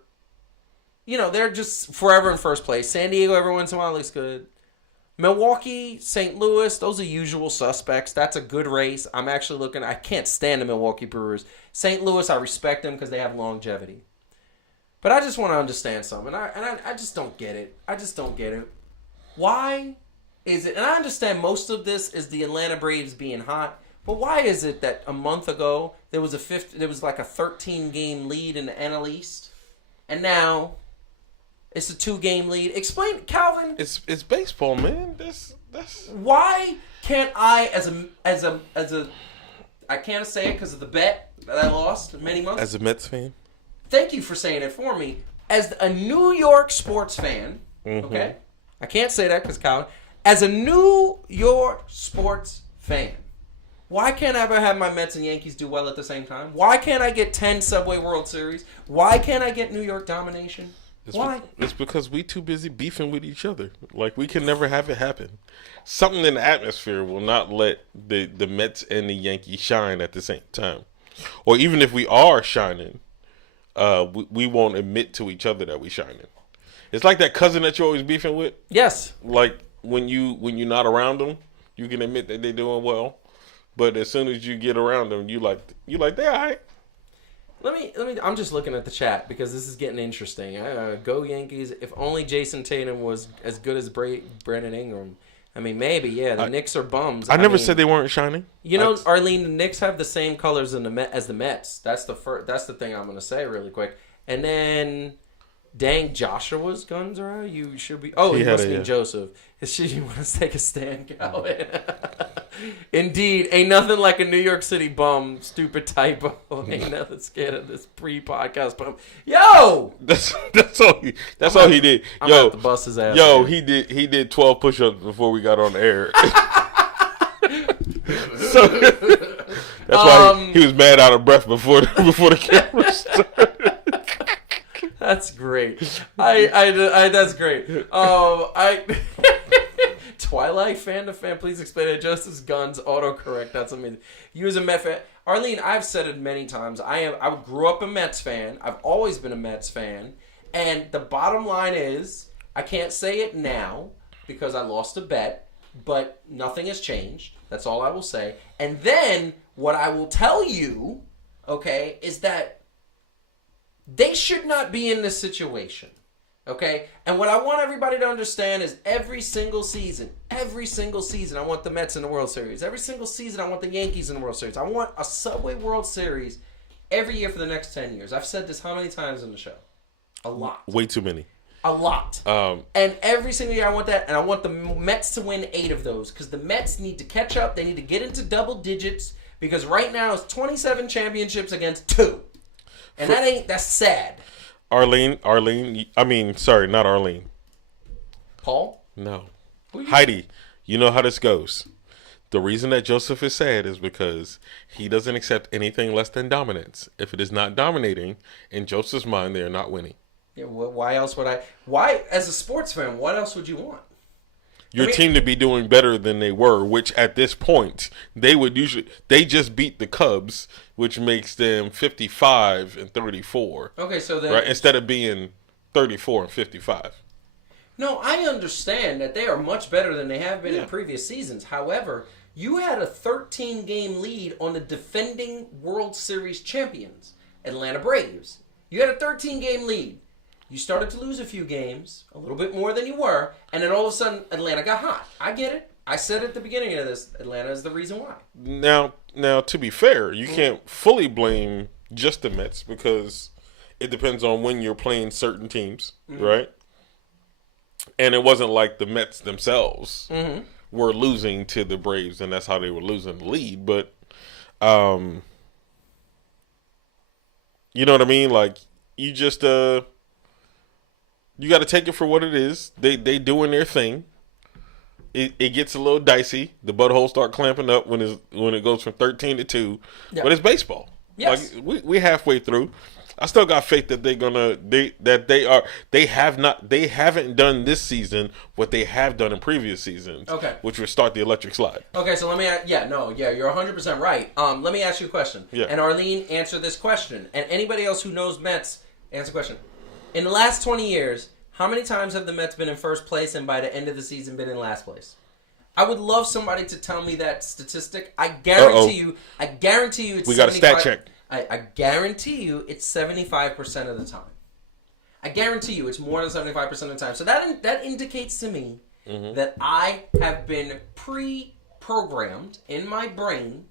they're just forever in first place. San Diego, every once in a while, looks good. Milwaukee, St. Louis, those are usual suspects. That's a good race. I'm actually looking. I can't stand the Milwaukee Brewers. St. Louis, I respect them because they have longevity. But I just want to understand something. I just don't get it. Why is it, and I understand most of this is the Atlanta Braves being hot, but why is it that a month ago there was like a 13-game lead in the NL East, and now it's a 2-game lead? Explain, Calvin. It's baseball, man. That's why can't I as a I can't say it because of the bet that I lost many months. As a Mets fan. Thank you for saying it for me. As a New York sports fan, okay. I can't say that because Colin. As a New York sports fan, why can't I ever have my Mets and Yankees do well at the same time? Why can't I get 10 Subway World Series? Why can't I get New York domination? Why? It's because we too busy beefing with each other. Like, we can never have it happen. Something in the atmosphere will not let the Mets and the Yankees shine at the same time. Or even if we are shining, we won't admit to each other that we shining. It's like that cousin that you're always beefing with. Yes. Like when you're not around them, you can admit that they're doing well, but as soon as you get around them, you like they're all right. Let me. I'm just looking at the chat because this is getting interesting. Go Yankees! If only Jason Tatum was as good as Brandon Ingram. I mean, maybe. Yeah, the Knicks are bums. I never said they weren't shining. Arlene, the Knicks have the same colors as the Mets. That's the thing I'm going to say really quick. And then. Dang, Joshua's guns are out? You should be... Oh, he must mean Joseph. You want to take a stand, Calvin? Indeed. Ain't nothing like a New York City bum. Stupid typo. Ain't nothing scared of this pre-podcast bum. Yo! That's all he did. I'm about to bust his ass. Yo, he did 12 push-ups before we got on the air. So, that's why he was mad out of breath before the camera started. That's great. That's great. Twilight Fan2Fan, please explain it. Justice Guns autocorrect. That's amazing. You as a Met fan, Arlene, I've said it many times. I grew up a Mets fan. I've always been a Mets fan, and the bottom line is I can't say it now because I lost a bet, but nothing has changed. That's all I will say. And then what I will tell you, okay, is that they should not be in this situation, okay? And what I want everybody to understand is every single season, I want the Mets in the World Series. Every single season, I want the Yankees in the World Series. I want a Subway World Series every year for the next 10 years. I've said this how many times in the show? A lot. Way too many. A lot. And every single year I want that, and I want the Mets to win 8 of those because the Mets need to catch up. They need to get into double digits because right now it's 27 championships against 2. And that's sad. Arlene, I mean, sorry, not Arlene. Paul? No. Heidi, you know how this goes. The reason that Joseph is sad is because he doesn't accept anything less than dominance. If it is not dominating, in Joseph's mind, they are not winning. Yeah, why else would I? Why, as a sports fan, what else would you want? Your team to be doing better than they were, which at this point, they just beat the Cubs, which makes them 55-34. Okay, so then. Right? Instead of being 34-55. No, I understand that they are much better than they have been in previous seasons. However, you had a 13-game lead on the defending World Series champions, Atlanta Braves. You had a 13-game lead. You started to lose a few games, a little bit more than you were, and then all of a sudden, Atlanta got hot. I get it. I said at the beginning of this, Atlanta is the reason why. Now, to be fair, you can't fully blame just the Mets because it depends on when you're playing certain teams, right? And it wasn't like the Mets themselves were losing to the Braves, and that's how they were losing the lead. But, you know what I mean? Like, you just, you got to take it for what it is. They doing their thing. It gets a little dicey. The buttholes start clamping up when it goes from 13-2. Yeah. But it's baseball. Yes. Like, we halfway through. I still got faith that they haven't done this season what they have done in previous seasons. Okay. Which would start the electric slide. Okay, so let me you're 100% right. Let me ask you a question. Yeah. And Arlene, answer this question. And anybody else who knows Mets, answer the question. In the last 20 years, how many times have the Mets been in first place and by the end of the season been in last place? I would love somebody to tell me that statistic. I guarantee you it's we got a stat check. I guarantee you it's 75% of the time. I guarantee you it's more than 75% of the time. So that indicates to me that I have been pre-programmed in my brain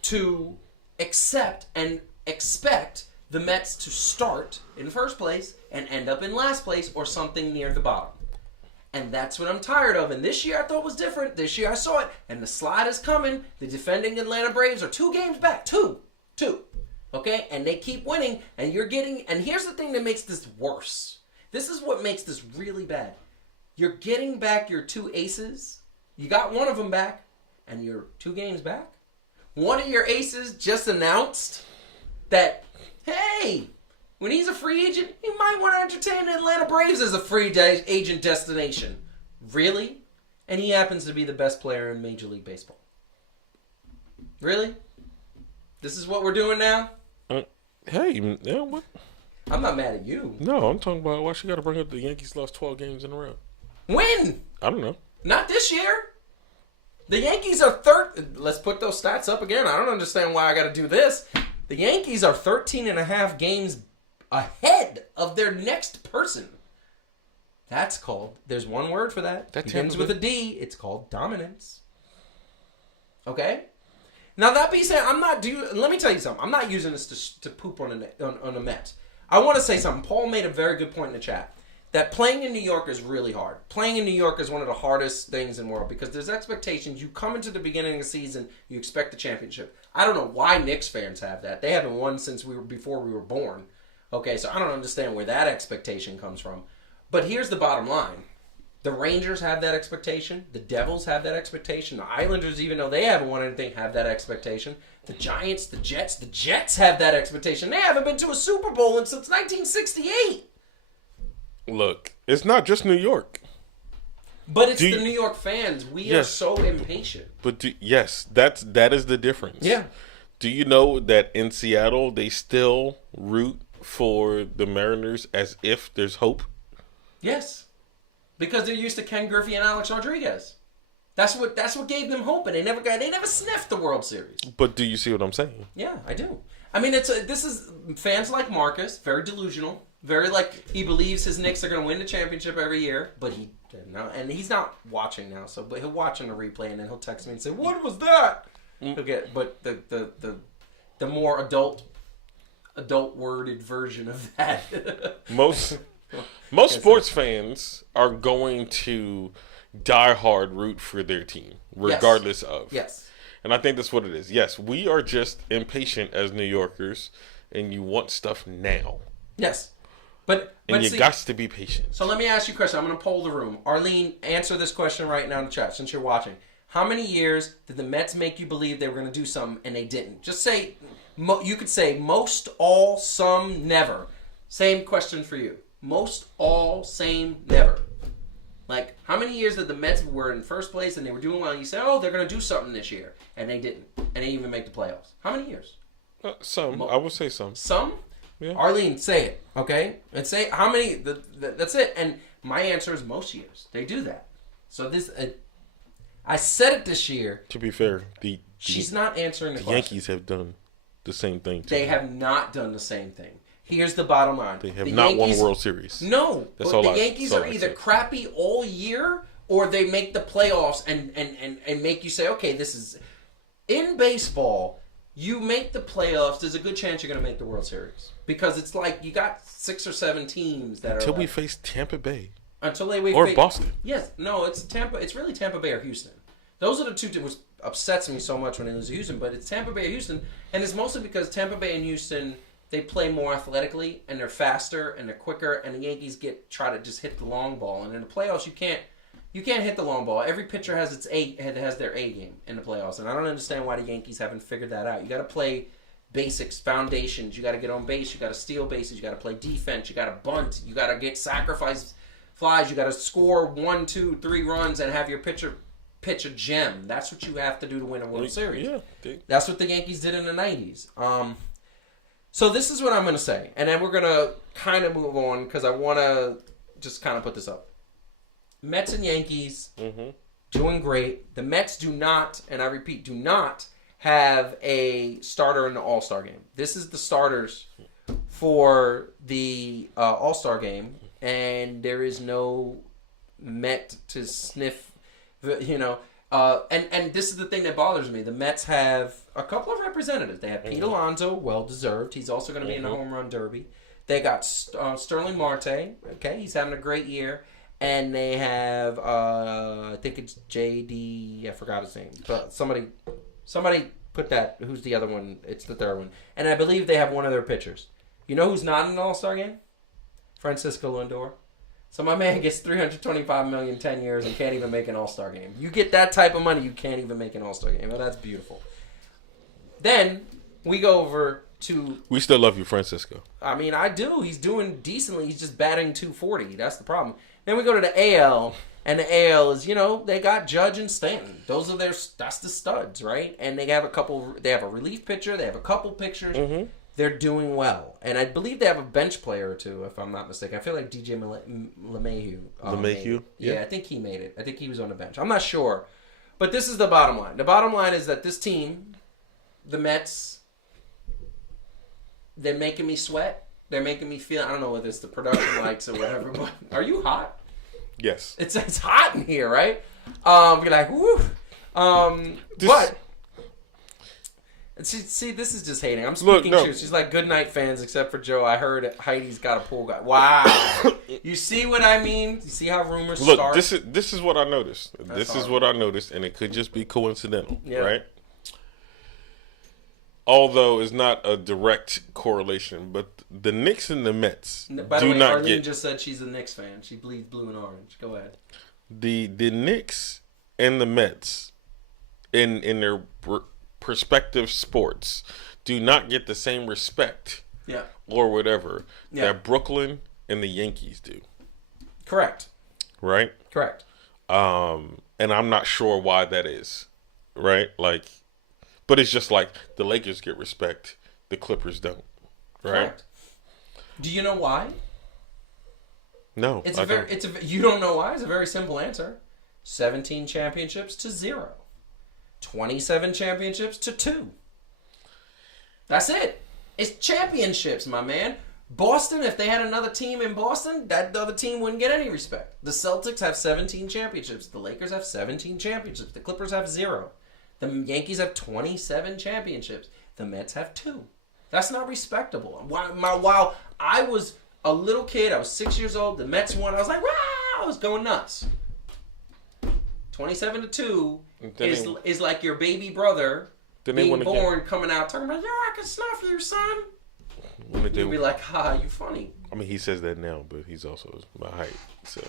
to accept and expect the Mets to start in first place and end up in last place or something near the bottom. And that's what I'm tired of. And this year I thought was different. This year I saw it. And the slide is coming. The defending Atlanta Braves are 2 games back. Two. Okay? And they keep winning. And here's the thing that makes this worse. This is what makes this really bad. You're getting back your 2 aces. You got one of them back. And you're 2 games back. One of your aces just announced that, hey, when he's a free agent, he might want to entertain the Atlanta Braves as a free agent destination. Really? And he happens to be the best player in Major League Baseball. Really? This is what we're doing now? Hey, yeah, what? I'm not mad at you. No, I'm talking about why she got to bring up the Yankees lost 12 games in a row. When? I don't know. Not this year. The Yankees are third. Let's put those stats up again. I don't understand why I got to do this. The Yankees are 13.5 games ahead of their next person. That's called, there's one word for that. That begins with a D. It's called dominance. Okay? Now, that being said, let me tell you something. I'm not using this to poop on a Mets. I want to say something. Paul made a very good point in the chat. That playing in New York is really hard. Playing in New York is one of the hardest things in the world because there's expectations. You come into the beginning of the season, you expect the championship. I don't know why Knicks fans have that. They haven't won since before we were born. Okay, so I don't understand where that expectation comes from. But here's the bottom line. The Rangers have that expectation. The Devils have that expectation. The Islanders, even though they haven't won anything, have that expectation. The Giants, the Jets have that expectation. They haven't been to a Super Bowl since 1968. Look, it's not just New York. But it's the New York fans. We are so impatient. But yes, that is the difference. Yeah. Do you know that in Seattle, they still root for the Mariners as if there's hope? Yes. Because they're used to Ken Griffey and Alex Rodriguez. That's what gave them hope, and they never sniffed the World Series. But do you see what I'm saying? Yeah, I do. I mean, this is fans like Marcus, very delusional, very like he believes his Knicks are going to win the championship every year, but he's not watching now. But he'll watch on the replay, and then he'll text me and say, "What was that?" But the more adult worded version of that. Most sports fans are going to die hard root for their team, regardless of. Yes. And I think that's what it is. Yes, we are just impatient as New Yorkers, and you want stuff now. Yes. But you got to be patient. So let me ask you a question. I'm going to poll the room. Arlene, answer this question right now in the chat since you're watching. How many years did the Mets make you believe they were going to do something and they didn't? Just say, you could say most, all, some, never. Same question for you. Most, all, same, never. Like, how many years did the Mets were in first place and they were doing well and you say, oh, they're going to do something this year. And they didn't. And they didn't even make the playoffs. How many years? Some. I would say some. Some? Yeah. Arlene, say it, okay? And say how many, that's it. And my answer is most years. They do that. So this, I said it this year. To be fair, she's not answering the question. Yankees have done the same thing. They have not done the same thing. Here's the bottom line. They have not won a World Series. No. That's all the Yankees are either crappy all year or they make the playoffs and make you say, okay, this is... In baseball, you make the playoffs, there's a good chance you're going to make the World Series. Because it's like you got 6 or 7 teams that until are... we face Tampa Bay. Until they or Boston. Yes. No, it's Tampa. It's really Tampa Bay or Houston. Those are the two which upsets me so much when they lose to Houston. But it's Tampa Bay or Houston. And it's mostly because Tampa Bay and Houston... They play more athletically, and they're faster, and they're quicker, and the Yankees try to just hit the long ball. And in the playoffs, you can't hit the long ball. Every pitcher has their A game in the playoffs, and I don't understand why the Yankees haven't figured that out. You got to play basics, foundations. You got to get on base. You got to steal bases. You got to play defense. You got to bunt. You got to get sacrifice flies. You got to score 1, 2, 3 runs and have your pitcher pitch a gem. That's what you have to do to win a World Series. Yeah, that's what the Yankees did in the 90s. So this is what I'm going to say. And then we're going to kind of move on because I want to just kind of put this up. Mets and Yankees doing great. The Mets do not, and I repeat, do not have a starter in the All-Star game. This is the starters for the All-Star game. And there is no Met to sniff, and this is the thing that bothers me. The Mets have a couple of representatives. They have Pete Alonso, well-deserved. He's also going to be in the Home Run Derby. They got Sterling Marte. Okay, he's having a great year. And they have, I think it's J.D., I forgot his name. But somebody put that. Who's the other one? It's the third one. And I believe they have one of their pitchers. You know who's not in the All-Star game? Francisco Lindor. So my man gets $325 million 10 years and can't even make an All-Star game. You get that type of money, you can't even make an All-Star game. Well, that's beautiful. Then we go over to... We still love you, Francisco. I mean, I do. He's doing decently. He's just batting .240. That's the problem. Then we go to the AL, and the AL is, they got Judge and Stanton. That's the studs, right? And they have a relief pitcher. They have a couple pitchers. They're doing well. And I believe they have a bench player or two, if I'm not mistaken. I feel like DJ LeMahieu. LeMahieu? Yeah, I think he made it. I think he was on the bench. I'm not sure. But this is the bottom line. The bottom line is that this team, the Mets, they're making me sweat. They're making me feel, I don't know whether it's the production lights or whatever, but are you hot? Yes. It's hot in here, right? You're like, woo. But... See, this is just hating. I'm speaking truth. She's like, good night, fans, except for Joe. I heard Heidi's got a pool guy. Wow. You see what I mean? You see how rumors start? Look, this is what I noticed. This is what I noticed, and it could just be coincidental, right? Although it's not a direct correlation, but the Knicks and the Mets By the way, Arlene just said she's a Knicks fan. She bleeds blue and orange. Go ahead. The Knicks and the Mets in their prospective sports do not get the same respect or whatever that Brooklyn and the Yankees do. Correct. Right? Correct. And I'm not sure why that is. Right? Like, but it's just like the Lakers get respect, the Clippers don't. Right? Correct. Do you know why? No. You don't know why? It's a very simple answer. 17 championships to 0. 27 championships to 2. That's it. It's championships, my man. Boston, if they had another team in Boston, that other team wouldn't get any respect. The Celtics have 17 championships. The Lakers have 17 championships. The Clippers have 0. The Yankees have 27 championships. The Mets have 2. That's not respectable. While I was a little kid, I was 6 years old, the Mets won, I was like, wow, I was going nuts. 27 to 2 is like your baby brother being born, coming out, talking about, yo, I can snuff you, son. But then you'd be like, "Ha, you funny." I mean, he says that now, but he's also my height, so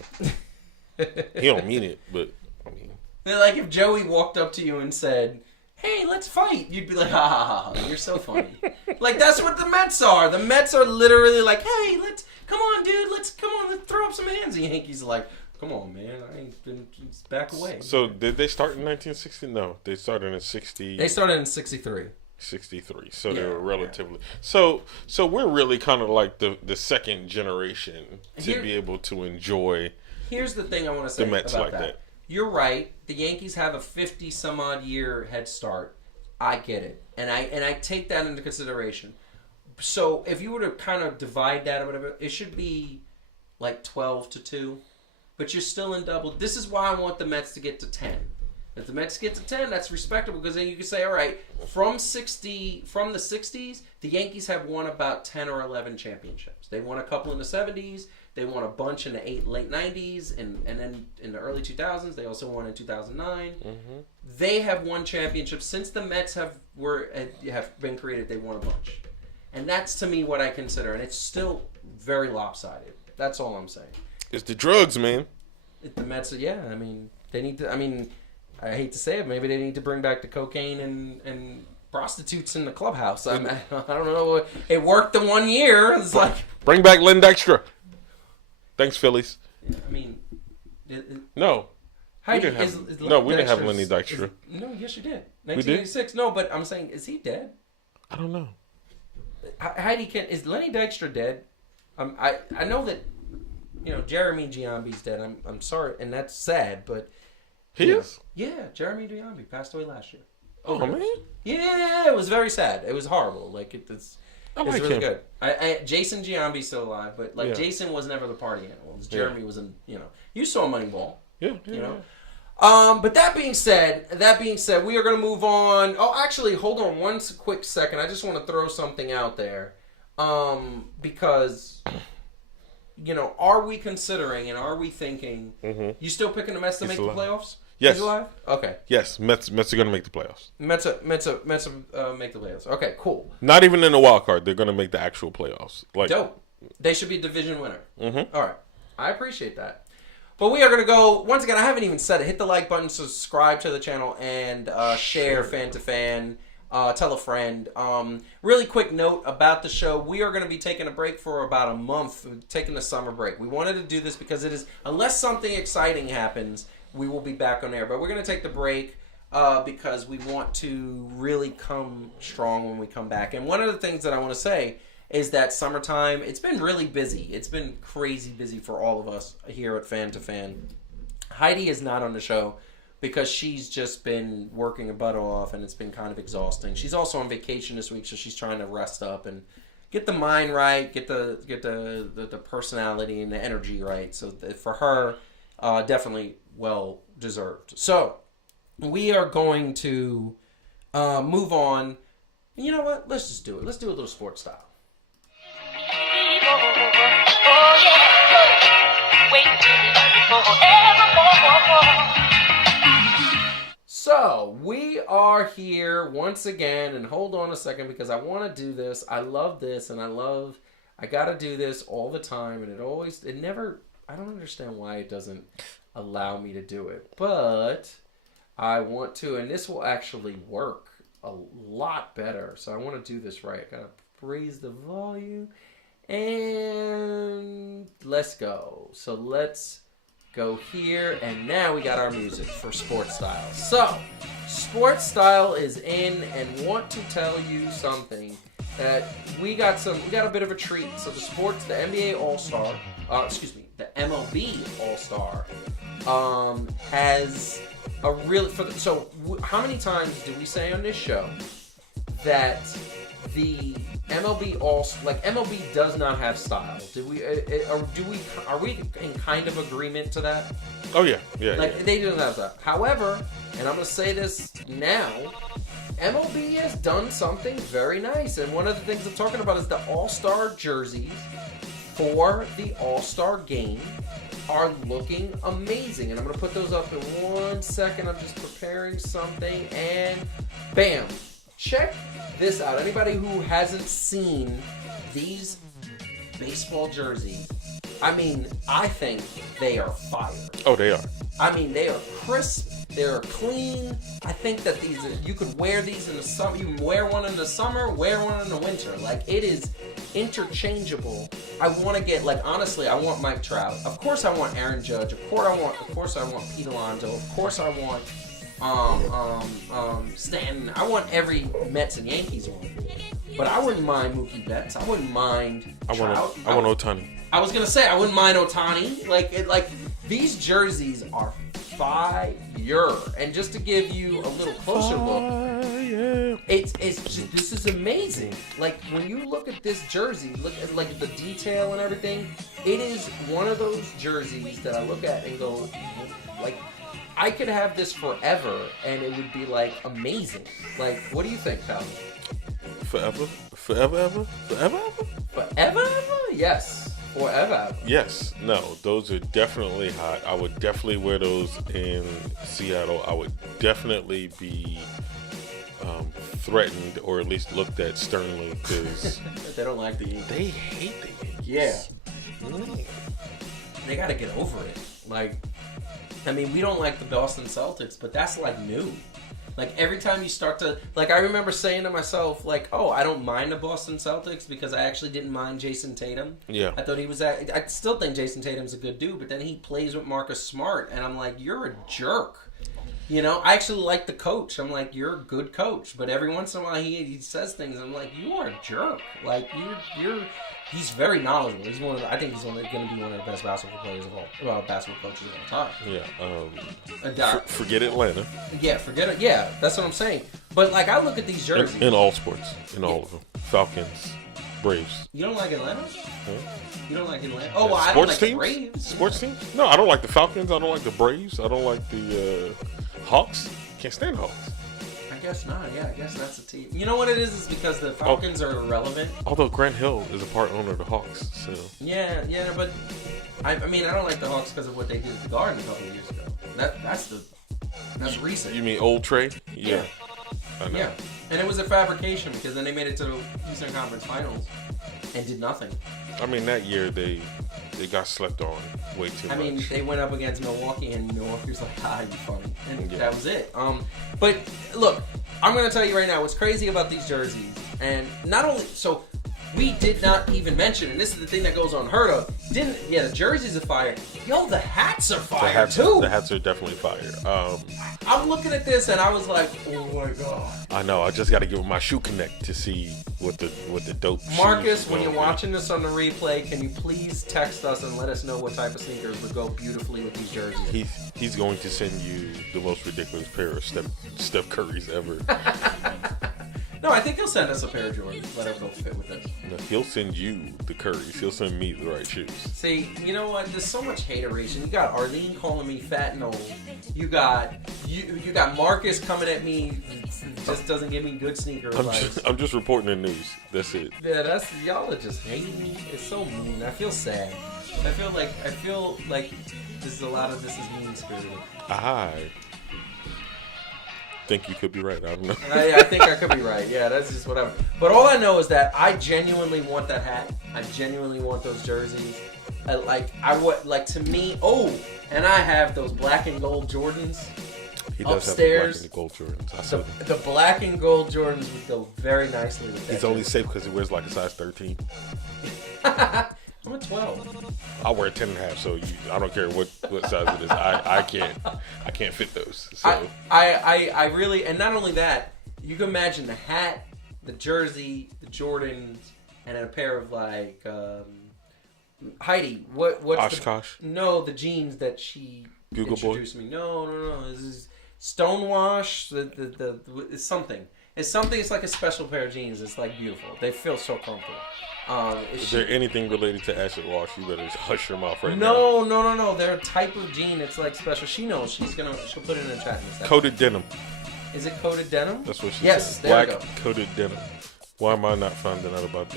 he don't mean it. But I mean, like if Joey walked up to you and said, "Hey, let's fight," you'd be like, "Ha ha ha, you're so funny." Like that's what the Mets are. The Mets are literally like, "Hey, let's come on, dude. Let's throw up some hands." And Yankees are like, "Come on, man. I ain't been back away." So did they start in 1960? No, they started in 60. They started in 63. 63. So they were relatively. So we're really kind of like the second generation to be able to enjoy. Here's the thing I want to say the Mets about like that. You're right. The Yankees have a 50 some odd year head start. I get it, and I take that into consideration. So if you were to kind of divide that or whatever, it should be like 12-2. But you're still in double. This is why I want the Mets to get to 10. If the Mets get to 10, that's respectable because then you can say, all right, from the 60s, the Yankees have won about 10 or 11 championships. They won a couple in the 70s. They won a bunch in the late 90s, and then in the early 2000s, they also won in 2009. Mm-hmm. They have won championships since the Mets have been created. They won a bunch, and that's to me what I consider, and it's still very lopsided. That's all I'm saying. It's the drugs, man. The Mets, I mean, they need to. I mean, I hate to say it, maybe they need to bring back the cocaine and prostitutes in the clubhouse. I don't know. It worked the 1 year. It's like bring back Lynn Dykstra. Thanks, Phillies. I mean, no. We didn't have Lenny Dykstra. No, yes, you did. 1986. No, but I'm saying, is he dead? I don't know. Heidi, is Lenny Dykstra dead? I know that Jeremy Giambi's dead. I'm sorry, and that's sad, but he is. Yeah, Jeremy Giambi passed away last year. Oh man. Yeah, it was very sad. It was horrible. Like it's really good. Jason Giambi's still alive, but Jason was never the party animal. Jeremy was in. You saw Moneyball. Yeah. But that being said, we are going to move on. Oh, actually, hold on one quick second. I just want to throw something out there, because are we considering and are we thinking? Mm-hmm. You still picking the Mets to make the playoffs? Yes. He's alive? Okay. Yes, Mets are going to make the playoffs. Mets make the playoffs. Okay, cool. Not even in the wild card. They're going to make the actual playoffs. Dope. They should be division winner. Mm-hmm. All right. I appreciate that. But we are going to go, once again, I haven't even said it. Hit the like button, subscribe to the channel, and share Fan2Fan. Tell a friend. Really quick note about the show. We are going to be taking a break for about a month, taking a summer break. We wanted to do this because it is, unless something exciting happens, we will be back on air. But we're going to take the break because we want to really come strong when we come back. And one of the things that I want to say is that summertime, it's been really busy. It's been crazy busy for all of us here at Fan2Fan. Heidi is not on the show because she's just been working her butt off and it's been kind of exhausting. She's also on vacation this week, so she's trying to rest up and get the mind right, get the personality and the energy right. So for her, definitely well deserved. So we are going to move on. You know what? Let's just do it. Let's do a little sports style. So we are here once again, and hold on a second because I want to do this. I love this, and I got to do this all the time, and I don't understand why it doesn't allow me to do it, but I want to, and this will actually work a lot better. So I want to do this right. I got to raise the volume. And let's go. So let's go here. And now we got our music for Sports Style. So, Sports Style is in, and want to tell you something that we got a bit of a treat. So the NBA All-Star, the MLB All-Star, has a really, how many times do we say on this show that the MLB does not have style? Are we in kind of agreement to that? Oh yeah. They don't have that. However, and I'm going to say this now, MLB has done something very nice, and one of the things I'm talking about is the All-Star jerseys for the All-Star game are looking amazing, and I'm going to put those up in 1 second. I'm just preparing something, and bam. Check this out. Anybody who hasn't seen these baseball jerseys, I mean, I think they are fire. Oh, they are. I mean, they are crisp. They're clean. I think that these, you could wear these in the summer. You can wear one in the summer, wear one in the winter. Like, it is interchangeable. I want to get, like, honestly, I want Mike Trout. Of course I want Aaron Judge. Of course I want Pete Alonso. Of course I want Stanton. I want every Mets and Yankees one. But I wouldn't mind Mookie Betts. I wouldn't mind Trout. I want Ohtani. I was gonna say I wouldn't mind Ohtani. Like these jerseys are fire. And just to give you a little closer look, it's just, this is amazing. Like when you look at this jersey, look at like the detail and everything. It is one of those jerseys that I look at and go, like, I could have this forever, and it would be like amazing. Like, what do you think, Calvin? Forever? Forever ever? Forever ever? Forever ever? Yes. Forever ever. Yes. No, those are definitely hot. I would definitely wear those in Seattle. I would definitely be threatened or at least looked at sternly because they don't like the Yankees. They hate the Yankees. Yeah. They got to get over it. Like, I mean, we don't like the Boston Celtics, but that's like new. Like, every time you start to... Like, I remember saying to myself, like, oh, I don't mind the Boston Celtics because I actually didn't mind Jason Tatum. Yeah. I thought he was... I still think Jason Tatum's a good dude, but then he plays with Marcus Smart, and I'm like, you're a jerk. You know? I actually like the coach. I'm like, you're a good coach. But every once in a while, he says things, I'm like, you are a jerk. Like, you're... He's very knowledgeable. He's one of the, I think he's going to be one of the best basketball players of all, basketball coaches of all time. Yeah. Forget Atlanta. Yeah, forget it. Yeah, that's what I'm saying. But like, I look at these jerseys in all sports, all of them. Falcons, Braves. You don't like Atlanta? Huh? You don't like Atlanta? Oh, well, I don't like the Braves. Sports teams? No, I don't like the Falcons. I don't like the Braves. I don't like the Hawks. Can't stand the Hawks. I guess not. Yeah, I guess that's a team. You know what it is? It's because the Falcons are irrelevant. Although Grant Hill is a part owner of the Hawks, so. Yeah, but I mean, I don't like the Hawks because of what they did at the Garden a couple of years ago. That's recent. You mean Old Trey? Yeah. I know. Yeah, and it was a fabrication because then they made it to the Eastern Conference Finals and did nothing. I mean, that year they got slept on way too much. I mean, they went up against Milwaukee, and Milwaukee was like, you funny. And that was it. But, look, I'm going to tell you right now, what's crazy about these jerseys, and not only, so we did not even mention, and this is the thing that goes unheard of, the jerseys are fire. Yo, the hats are fire, too. The hats are definitely fire. I'm looking at this, and I was like, oh, my God. I know. I just got to give it my shoe connect to see what the dope Marcus, when you're watching this on the replay, can you please text us and let us know what type of sneakers would go beautifully with these jerseys? He's going to send you the most ridiculous pair of Steph Curry's ever. No, I think he'll send us a pair of Jordans. Let it go fit with us. No, he'll send you the Currys. He'll send me the right shoes. See, you know what? There's so much hateration. You got Arlene calling me fat and old. You got Marcus coming at me. Just doesn't give me good sneaker advice. I'm just reporting the news. That's it. Yeah, y'all are just hating me. It's so mean. I feel sad. I feel like this is a lot of this is mean spirited. I think you could be right. I don't know. I think I could be right. Yeah, that's just what I'm. But all I know is that I genuinely want that hat. I genuinely want those jerseys. To me. Oh, and I have those black and gold Jordans. He does upstairs. Have the black and gold Jordans. The black and gold Jordans would go very nicely with that. He's only safe because he wears like a size 13. I'm a 12. I wear a 10 and a half, so I don't care what size it is. I can't fit those. So I really, and not only that, you can imagine the hat, the jersey, the Jordans, and a pair of like Heidi. What's Oshkosh? The jeans that she Bugle introduced Boy? me. No. This is Stonewash. It's something. It's something. It's like a special pair of jeans. It's like beautiful. They feel so comfortable. Is there anything related to acid wash? You better hush your mouth right now. No. They're a type of jean. It's like special. She knows. She'll put it in the chat in a second. Coated denim. Is it coated denim? That's what she said. Yes, there Black we go. Coated denim. Why am I finding out about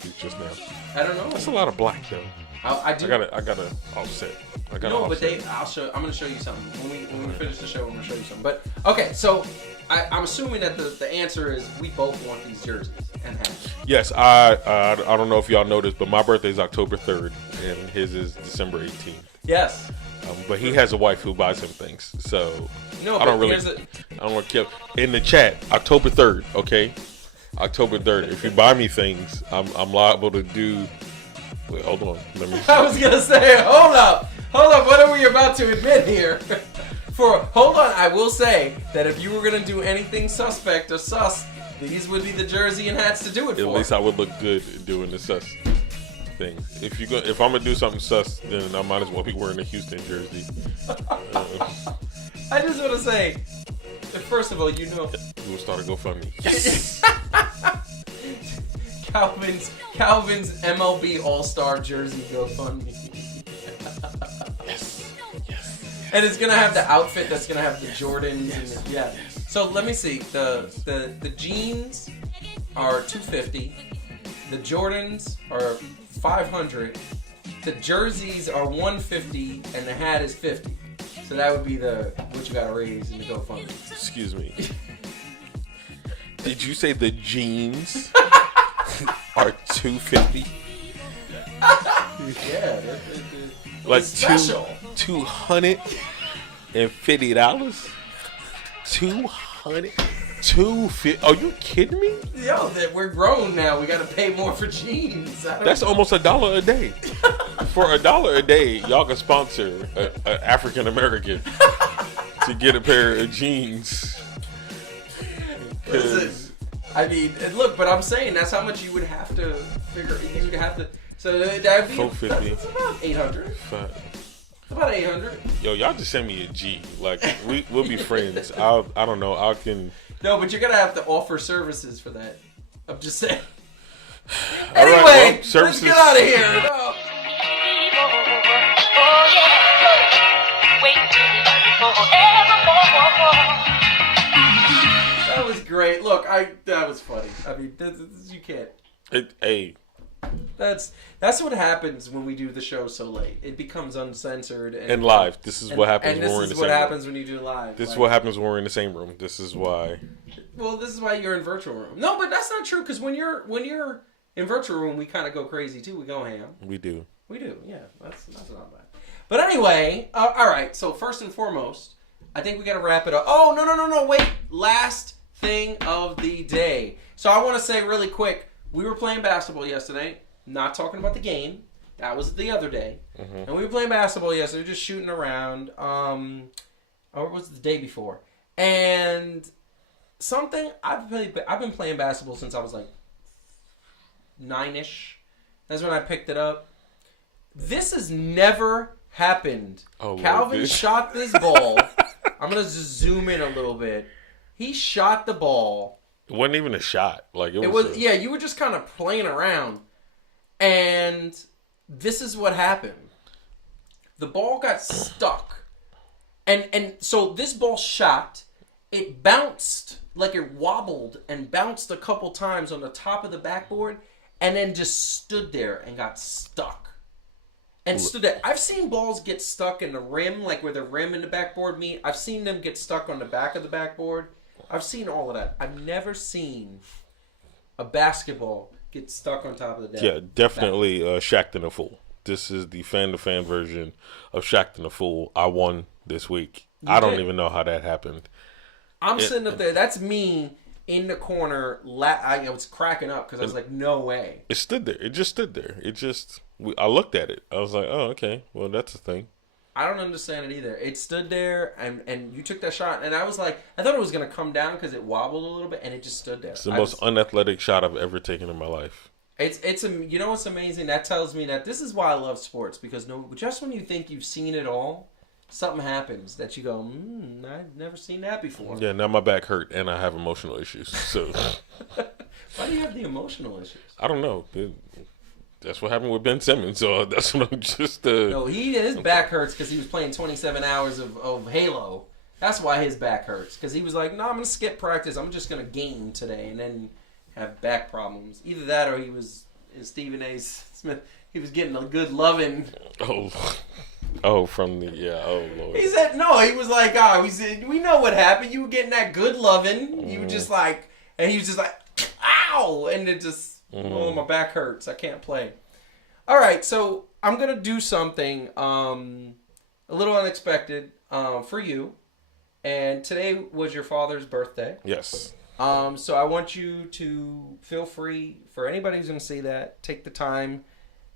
these just now? I don't know. That's a lot of black though. I do. I gotta offset. But I'm gonna show you something when we finish the show. I'm gonna show you something. But okay, so I'm assuming that the answer is we both want these jerseys, and hat. Yes, I don't know if y'all noticed, but my birthday is October 3rd, and his is December 18th. Yes. But he has a wife who buys him things, so no, I don't really care. In the chat, October 3rd, okay? October 3rd. If you buy me things, I'm liable to do. Wait, hold on. Let me see. I was gonna say, hold up. What are we about to admit here? Hold on. I will say that if you were gonna do anything suspect or sus, these would be the jersey and hats to do it for. At least I would look good doing the sus thing. If I'm gonna do something sus, then I might as well be wearing a Houston jersey. I just want to say, first of all, we'll start a GoFundMe. Yes. Calvin's MLB All-Star jersey GoFundMe. Yes. And it's gonna have the outfit that's gonna have the Jordans. Yes. And yeah. So let me see. The jeans are $250. The Jordans are $500. The jerseys are $150, and the hat is $50. So that would be what you gotta raise in the GoFundMe. Excuse me. Did you say the jeans are $250? Yeah, like special. $250. $250. Are you kidding me? Yo, we're grown now. We gotta pay more for jeans. That's almost $1 a day. For $1 a day, y'all can sponsor an African American to get a pair of jeans. Listen, I mean, look, but I'm saying that's how much you would have to figure. You would have to. So that'd be $450. About $800. About $800. Yo, y'all just send me a G. Like we'll be friends. I don't know. I can. No, but you're gonna have to offer services for that. I'm just saying. All anyway, right, well, let's get out of here. No. That was great. Look, that was funny. I mean, you can't. Hey. That's what happens when we do the show so late. It becomes uncensored and live. This is what happens when we're in the same room. This is what happens when you do live. This is what happens when we're in the same room. This is why. Well, this is why you're in virtual room. No, but that's not true because when you're in virtual room, we kind of go crazy too. We go ham. We do. Yeah, that's not bad. But anyway, all right. So first and foremost, I think we got to wrap it up. Oh no! Wait, last thing of the day. So I want to say really quick. We were playing basketball yesterday. Not talking about the game. That was the other day. Mm-hmm. And we were playing basketball yesterday. We were just shooting around. Or was it the day before? And something I've been playing basketball since I was like 9-ish. That's when I picked it up. This has never happened. Oh, Calvin shot this ball. I'm gonna just zoom in a little bit. He shot the ball. It wasn't even a shot. Like it was. Yeah, you were just kind of playing around. And this is what happened. The ball got stuck. And so this ball shot. It bounced, like it wobbled and bounced a couple times on the top of the backboard and then just stood there and got stuck. And stood there. I've seen balls get stuck in the rim, like where the rim and the backboard meet. I've seen them get stuck on the back of the backboard. I've seen all of that. I've never seen a basketball get stuck on top of the deck. Yeah, definitely Shaqtin' a Fool. This is the Fan2Fan version of Shaqtin' a Fool. I won this week. I don't even know how that happened. I'm sitting up there. That's me in the corner. I was cracking up because I was like, no way. It stood there. It just stood there. I looked at it. I was like, oh, okay. Well, that's a thing. I don't understand it either. It stood there, and you took that shot, and I was like, I thought it was going to come down because it wobbled a little bit, and it just stood there. It's the most unathletic shot I've ever taken in my life. You know what's amazing? That tells me that this is why I love sports, because just when you think you've seen it all, something happens that you go, I've never seen that before. Yeah, now my back hurt, and I have emotional issues. So why do you have the emotional issues? I don't know. That's what happened with Ben Simmons, so that's what I'm just... No, his back hurts because he was playing 27 hours of Halo. That's why his back hurts. Because he was like, no, I'm going to skip practice. I'm just going to game today and then have back problems. Either that or he was, Stephen A. Smith, he was getting a good loving. Oh, from the... Yeah, oh, Lord. He said, no, he was like, we know what happened. You were getting that good loving. You were just like... And he was just like... ow, and it just, oh, my back hurts. I can't play. All right, so I'm gonna do something a little unexpected for you, and today was your father's birthday. Yes. So I want you to feel free, for anybody who's gonna say that, take the time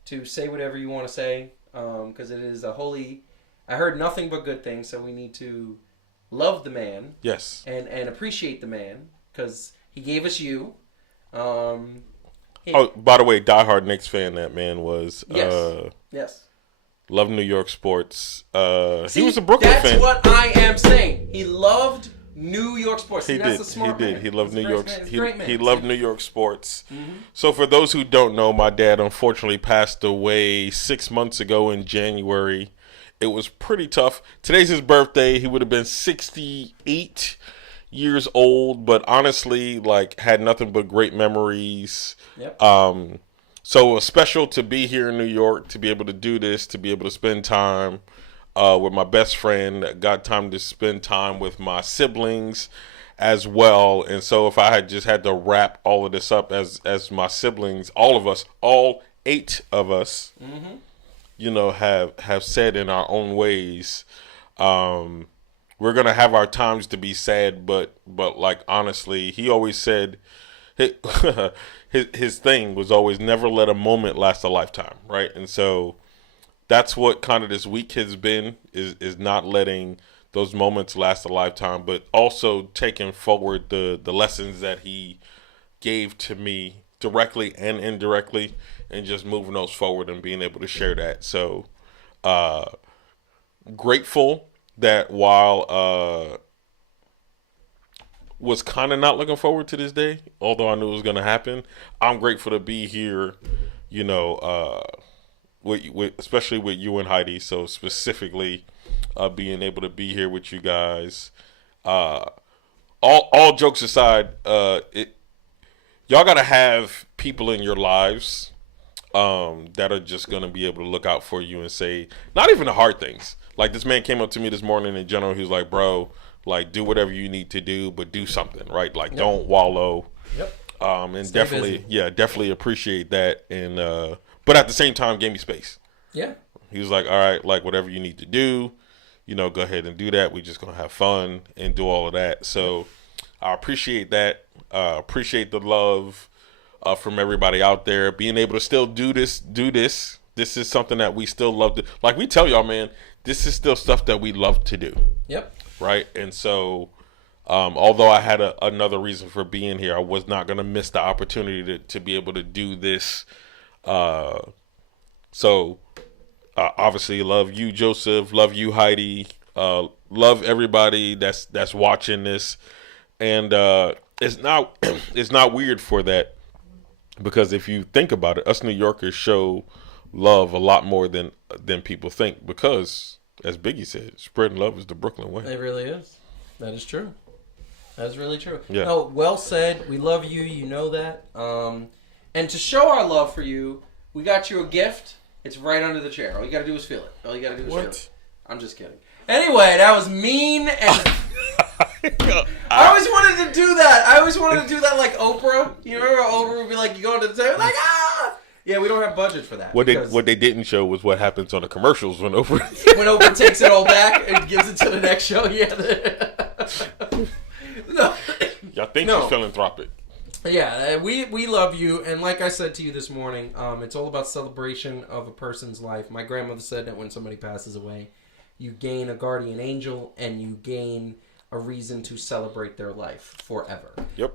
to say whatever you want to say, because it is a holy. I heard nothing but good things, so we need to love the man. Yes. And appreciate the man, because he gave us you. Oh, by the way, diehard Knicks fan that man was. Yes. Yes. Loved New York sports. See, he was a Brooklyn fan. That's what I am saying. He loved New York sports. He That's did. a smart man. He loved New York. Man. He loved New York sports. Mm-hmm. So for those who don't know, my dad unfortunately passed away 6 months ago in January. It was pretty tough. Today's his birthday. He would have been 68 years old, but honestly, like, had nothing but great memories. Yep. So it was special to be here in New York, to be able to do this, to be able to spend time with my best friend. Got time to spend time with my siblings as well. And so if I had just had to wrap all of this up as my siblings, all of us, all 8 of us, you know, have said in our own ways, we're gonna have our times to be sad, but like, honestly, he always said his thing was always never let a moment last a lifetime, right? And so that's what kind of this week has been, is not letting those moments last a lifetime, but also taking forward the lessons that he gave to me directly and indirectly, and just moving those forward and being able to share that. So grateful that while was kind of not looking forward to this day, although I knew it was going to happen, I'm grateful to be here, you know, with especially with you and Heidi. So specifically being able to be here with you guys. All jokes aside, y'all got to have people in your lives that are just going to be able to look out for you and say, not even the hard things. Like, this man came up to me this morning in general. He was like, bro, like, do whatever you need to do, but do something, right? Like, don't wallow. Yep. And Stay definitely, busy. definitely appreciate that. And, but at the same time, gave me space. Yeah. He was like, all right, like, whatever you need to do, you know, go ahead and do that. We just going to have fun and do all of that. So I appreciate that. Appreciate the love from everybody out there. Being able to still do this. This is something that we still love to, like we tell y'all, man, this is still stuff that we love to do. Yep. Right. And so, although I had another reason for being here, I was not going to miss the opportunity to be able to do this. So obviously love you, Joseph, love you, Heidi, love everybody that's watching this. And it's not weird for that, because if you think about it, us New Yorkers show love a lot more than people think, because, as Biggie said, spreading love is the Brooklyn way. It really is. That is true. That is really true. Yeah. No, well said. We love you. You know that. And to show our love for you, we got you a gift. It's right under the chair. All you got to do is feel it. All you got to do is feel it. I'm just kidding. Anyway, that was mean and... I always wanted to do that. I always wanted to do that like Oprah. You remember Oprah would be like, you go to the table, like, ah! Yeah, we don't have budget for that. What they didn't show was what happens on the commercials when Oprah... when Oprah takes it all back and gives it to the next show. Yeah. No. Y'all think she's philanthropic. Yeah, we love you, and like I said to you this morning, it's all about celebration of a person's life. My grandmother said that when somebody passes away, you gain a guardian angel, and you gain a reason to celebrate their life forever. Yep.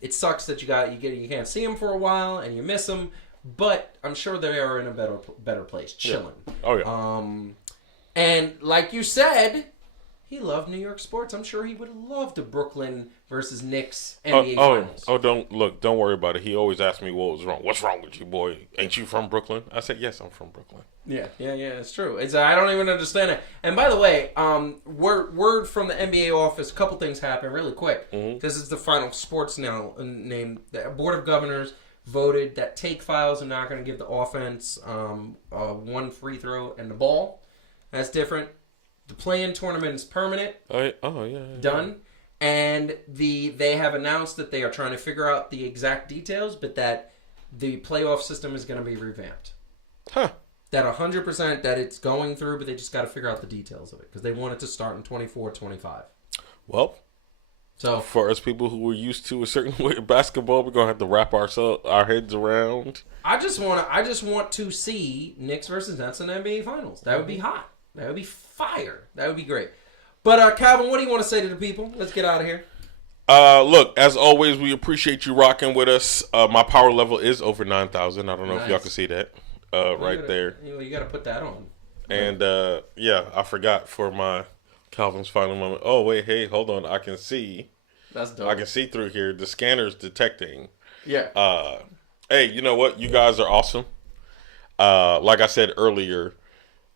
It sucks that you can't see them for a while, and you miss them, but I'm sure they are in a better place, chilling. Yeah. Oh yeah. And like you said, he loved New York sports. I'm sure he would have loved a Brooklyn versus Knicks NBA Finals. Don't worry about it. He always asked me what was wrong. What's wrong with you, boy? Ain't you from Brooklyn? I said, yes, I'm from Brooklyn. Yeah, it's true. I don't even understand it. And by the way, word from the NBA office, a couple things happened really quick. Mm-hmm. This is the final sports now named. The Board of Governors voted that take files are not going to give the offense one free throw and the ball. That's different. The play-in tournament is permanent. Yeah. Done. And they have announced that they are trying to figure out the exact details, but that the playoff system is going to be revamped. Huh. That 100% that it's going through, but they just got to figure out the details of it because they want it to start in 24-25. Well, so for us people who were used to a certain way of basketball, we're gonna have to wrap our heads around. I just want to see Knicks versus Nets in the NBA Finals. That would be hot. That would be fire. That would be great. But Calvin, what do you want to say to the people? Let's get out of here. Look, as always, we appreciate you rocking with us. My power level is over 9,000. I don't know if y'all can see that right there. You got to put that on. And yeah, I forgot for my Calvin's final moment. Oh wait, hey, hold on. I can see. That's dope. I can see through here. The scanner's detecting. Yeah. Hey, you know what? You guys are awesome. Like I said earlier,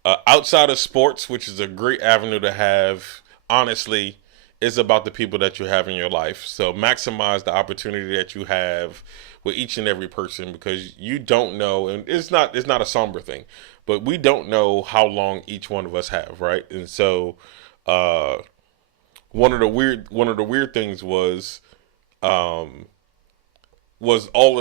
outside of sports, which is a great avenue to have, honestly, it's about the people that you have in your life. So maximize the opportunity that you have with each and every person, because you don't know, and it's not a somber thing, but we don't know how long each one of us have, right? And so one of the weird things was all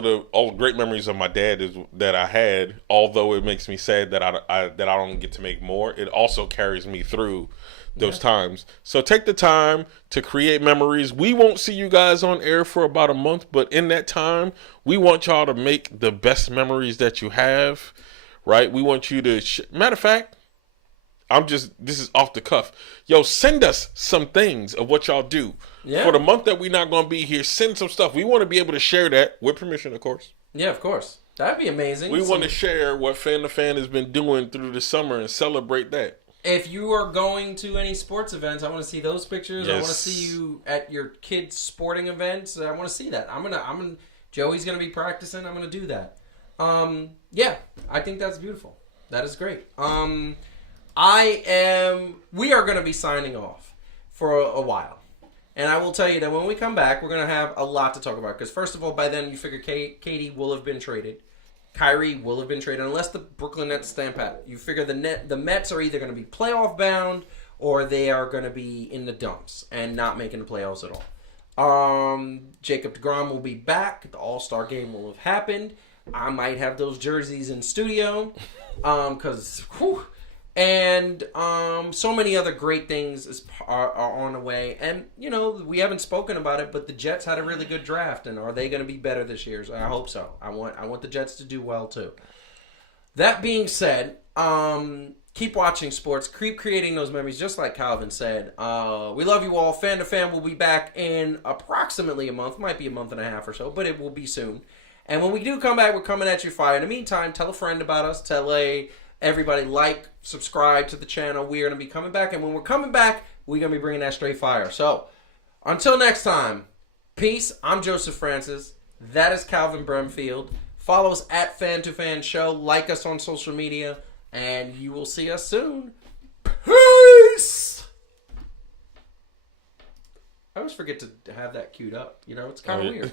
the great memories of my dad that I had. Although it makes me sad that I don't get to make more, it also carries me through those times. So take the time to create memories. We won't see you guys on air for about a month, but in that time, we want y'all to make the best memories that you have, right? We want you to matter of fact, this is off the cuff. Yo, send us some things of what y'all do. Yeah. For the month that we're not going to be here, send some stuff. We want to be able to share that with permission, of course. Yeah, of course. That'd be amazing. We want to share what Fan2Fan has been doing through the summer and celebrate that. If you are going to any sports events, I want to see those pictures. Yes. I want to see you at your kids' sporting events. I want to see that. Joey's gonna be practicing. I'm gonna do that. Yeah, I think that's beautiful. That is great. We are gonna be signing off for a while, and I will tell you that when we come back, we're gonna have a lot to talk about. Because first of all, by then you figure Katie will have been traded. Kyrie will have been traded unless the Brooklyn Nets stamp pat. You figure the Mets are either going to be playoff bound or they are going to be in the dumps and not making the playoffs at all. Jacob deGrom will be back. The All-Star game will have happened. I might have those jerseys in studio because and so many other great things are on the way. And, we haven't spoken about it, but the Jets had a really good draft. And are they going to be better this year? So I hope so. I want the Jets to do well, too. That being said, keep watching sports. Keep creating those memories, just like Calvin said. We love you all. Fan2Fan will be back in approximately a month. Might be a month and a half or so, but it will be soon. And when we do come back, we're coming at you fire. In the meantime, tell a friend about us. Tell everybody subscribe to the channel. We are going to be coming back. And when we're coming back, we're going to be bringing that straight fire. So, until next time, peace. I'm Joseph Francis. That is Calvin Brumfield. Follow us at Fan2Fan Show. Like us on social media. And you will see us soon. Peace! I always forget to have that queued up. It's kind of weird.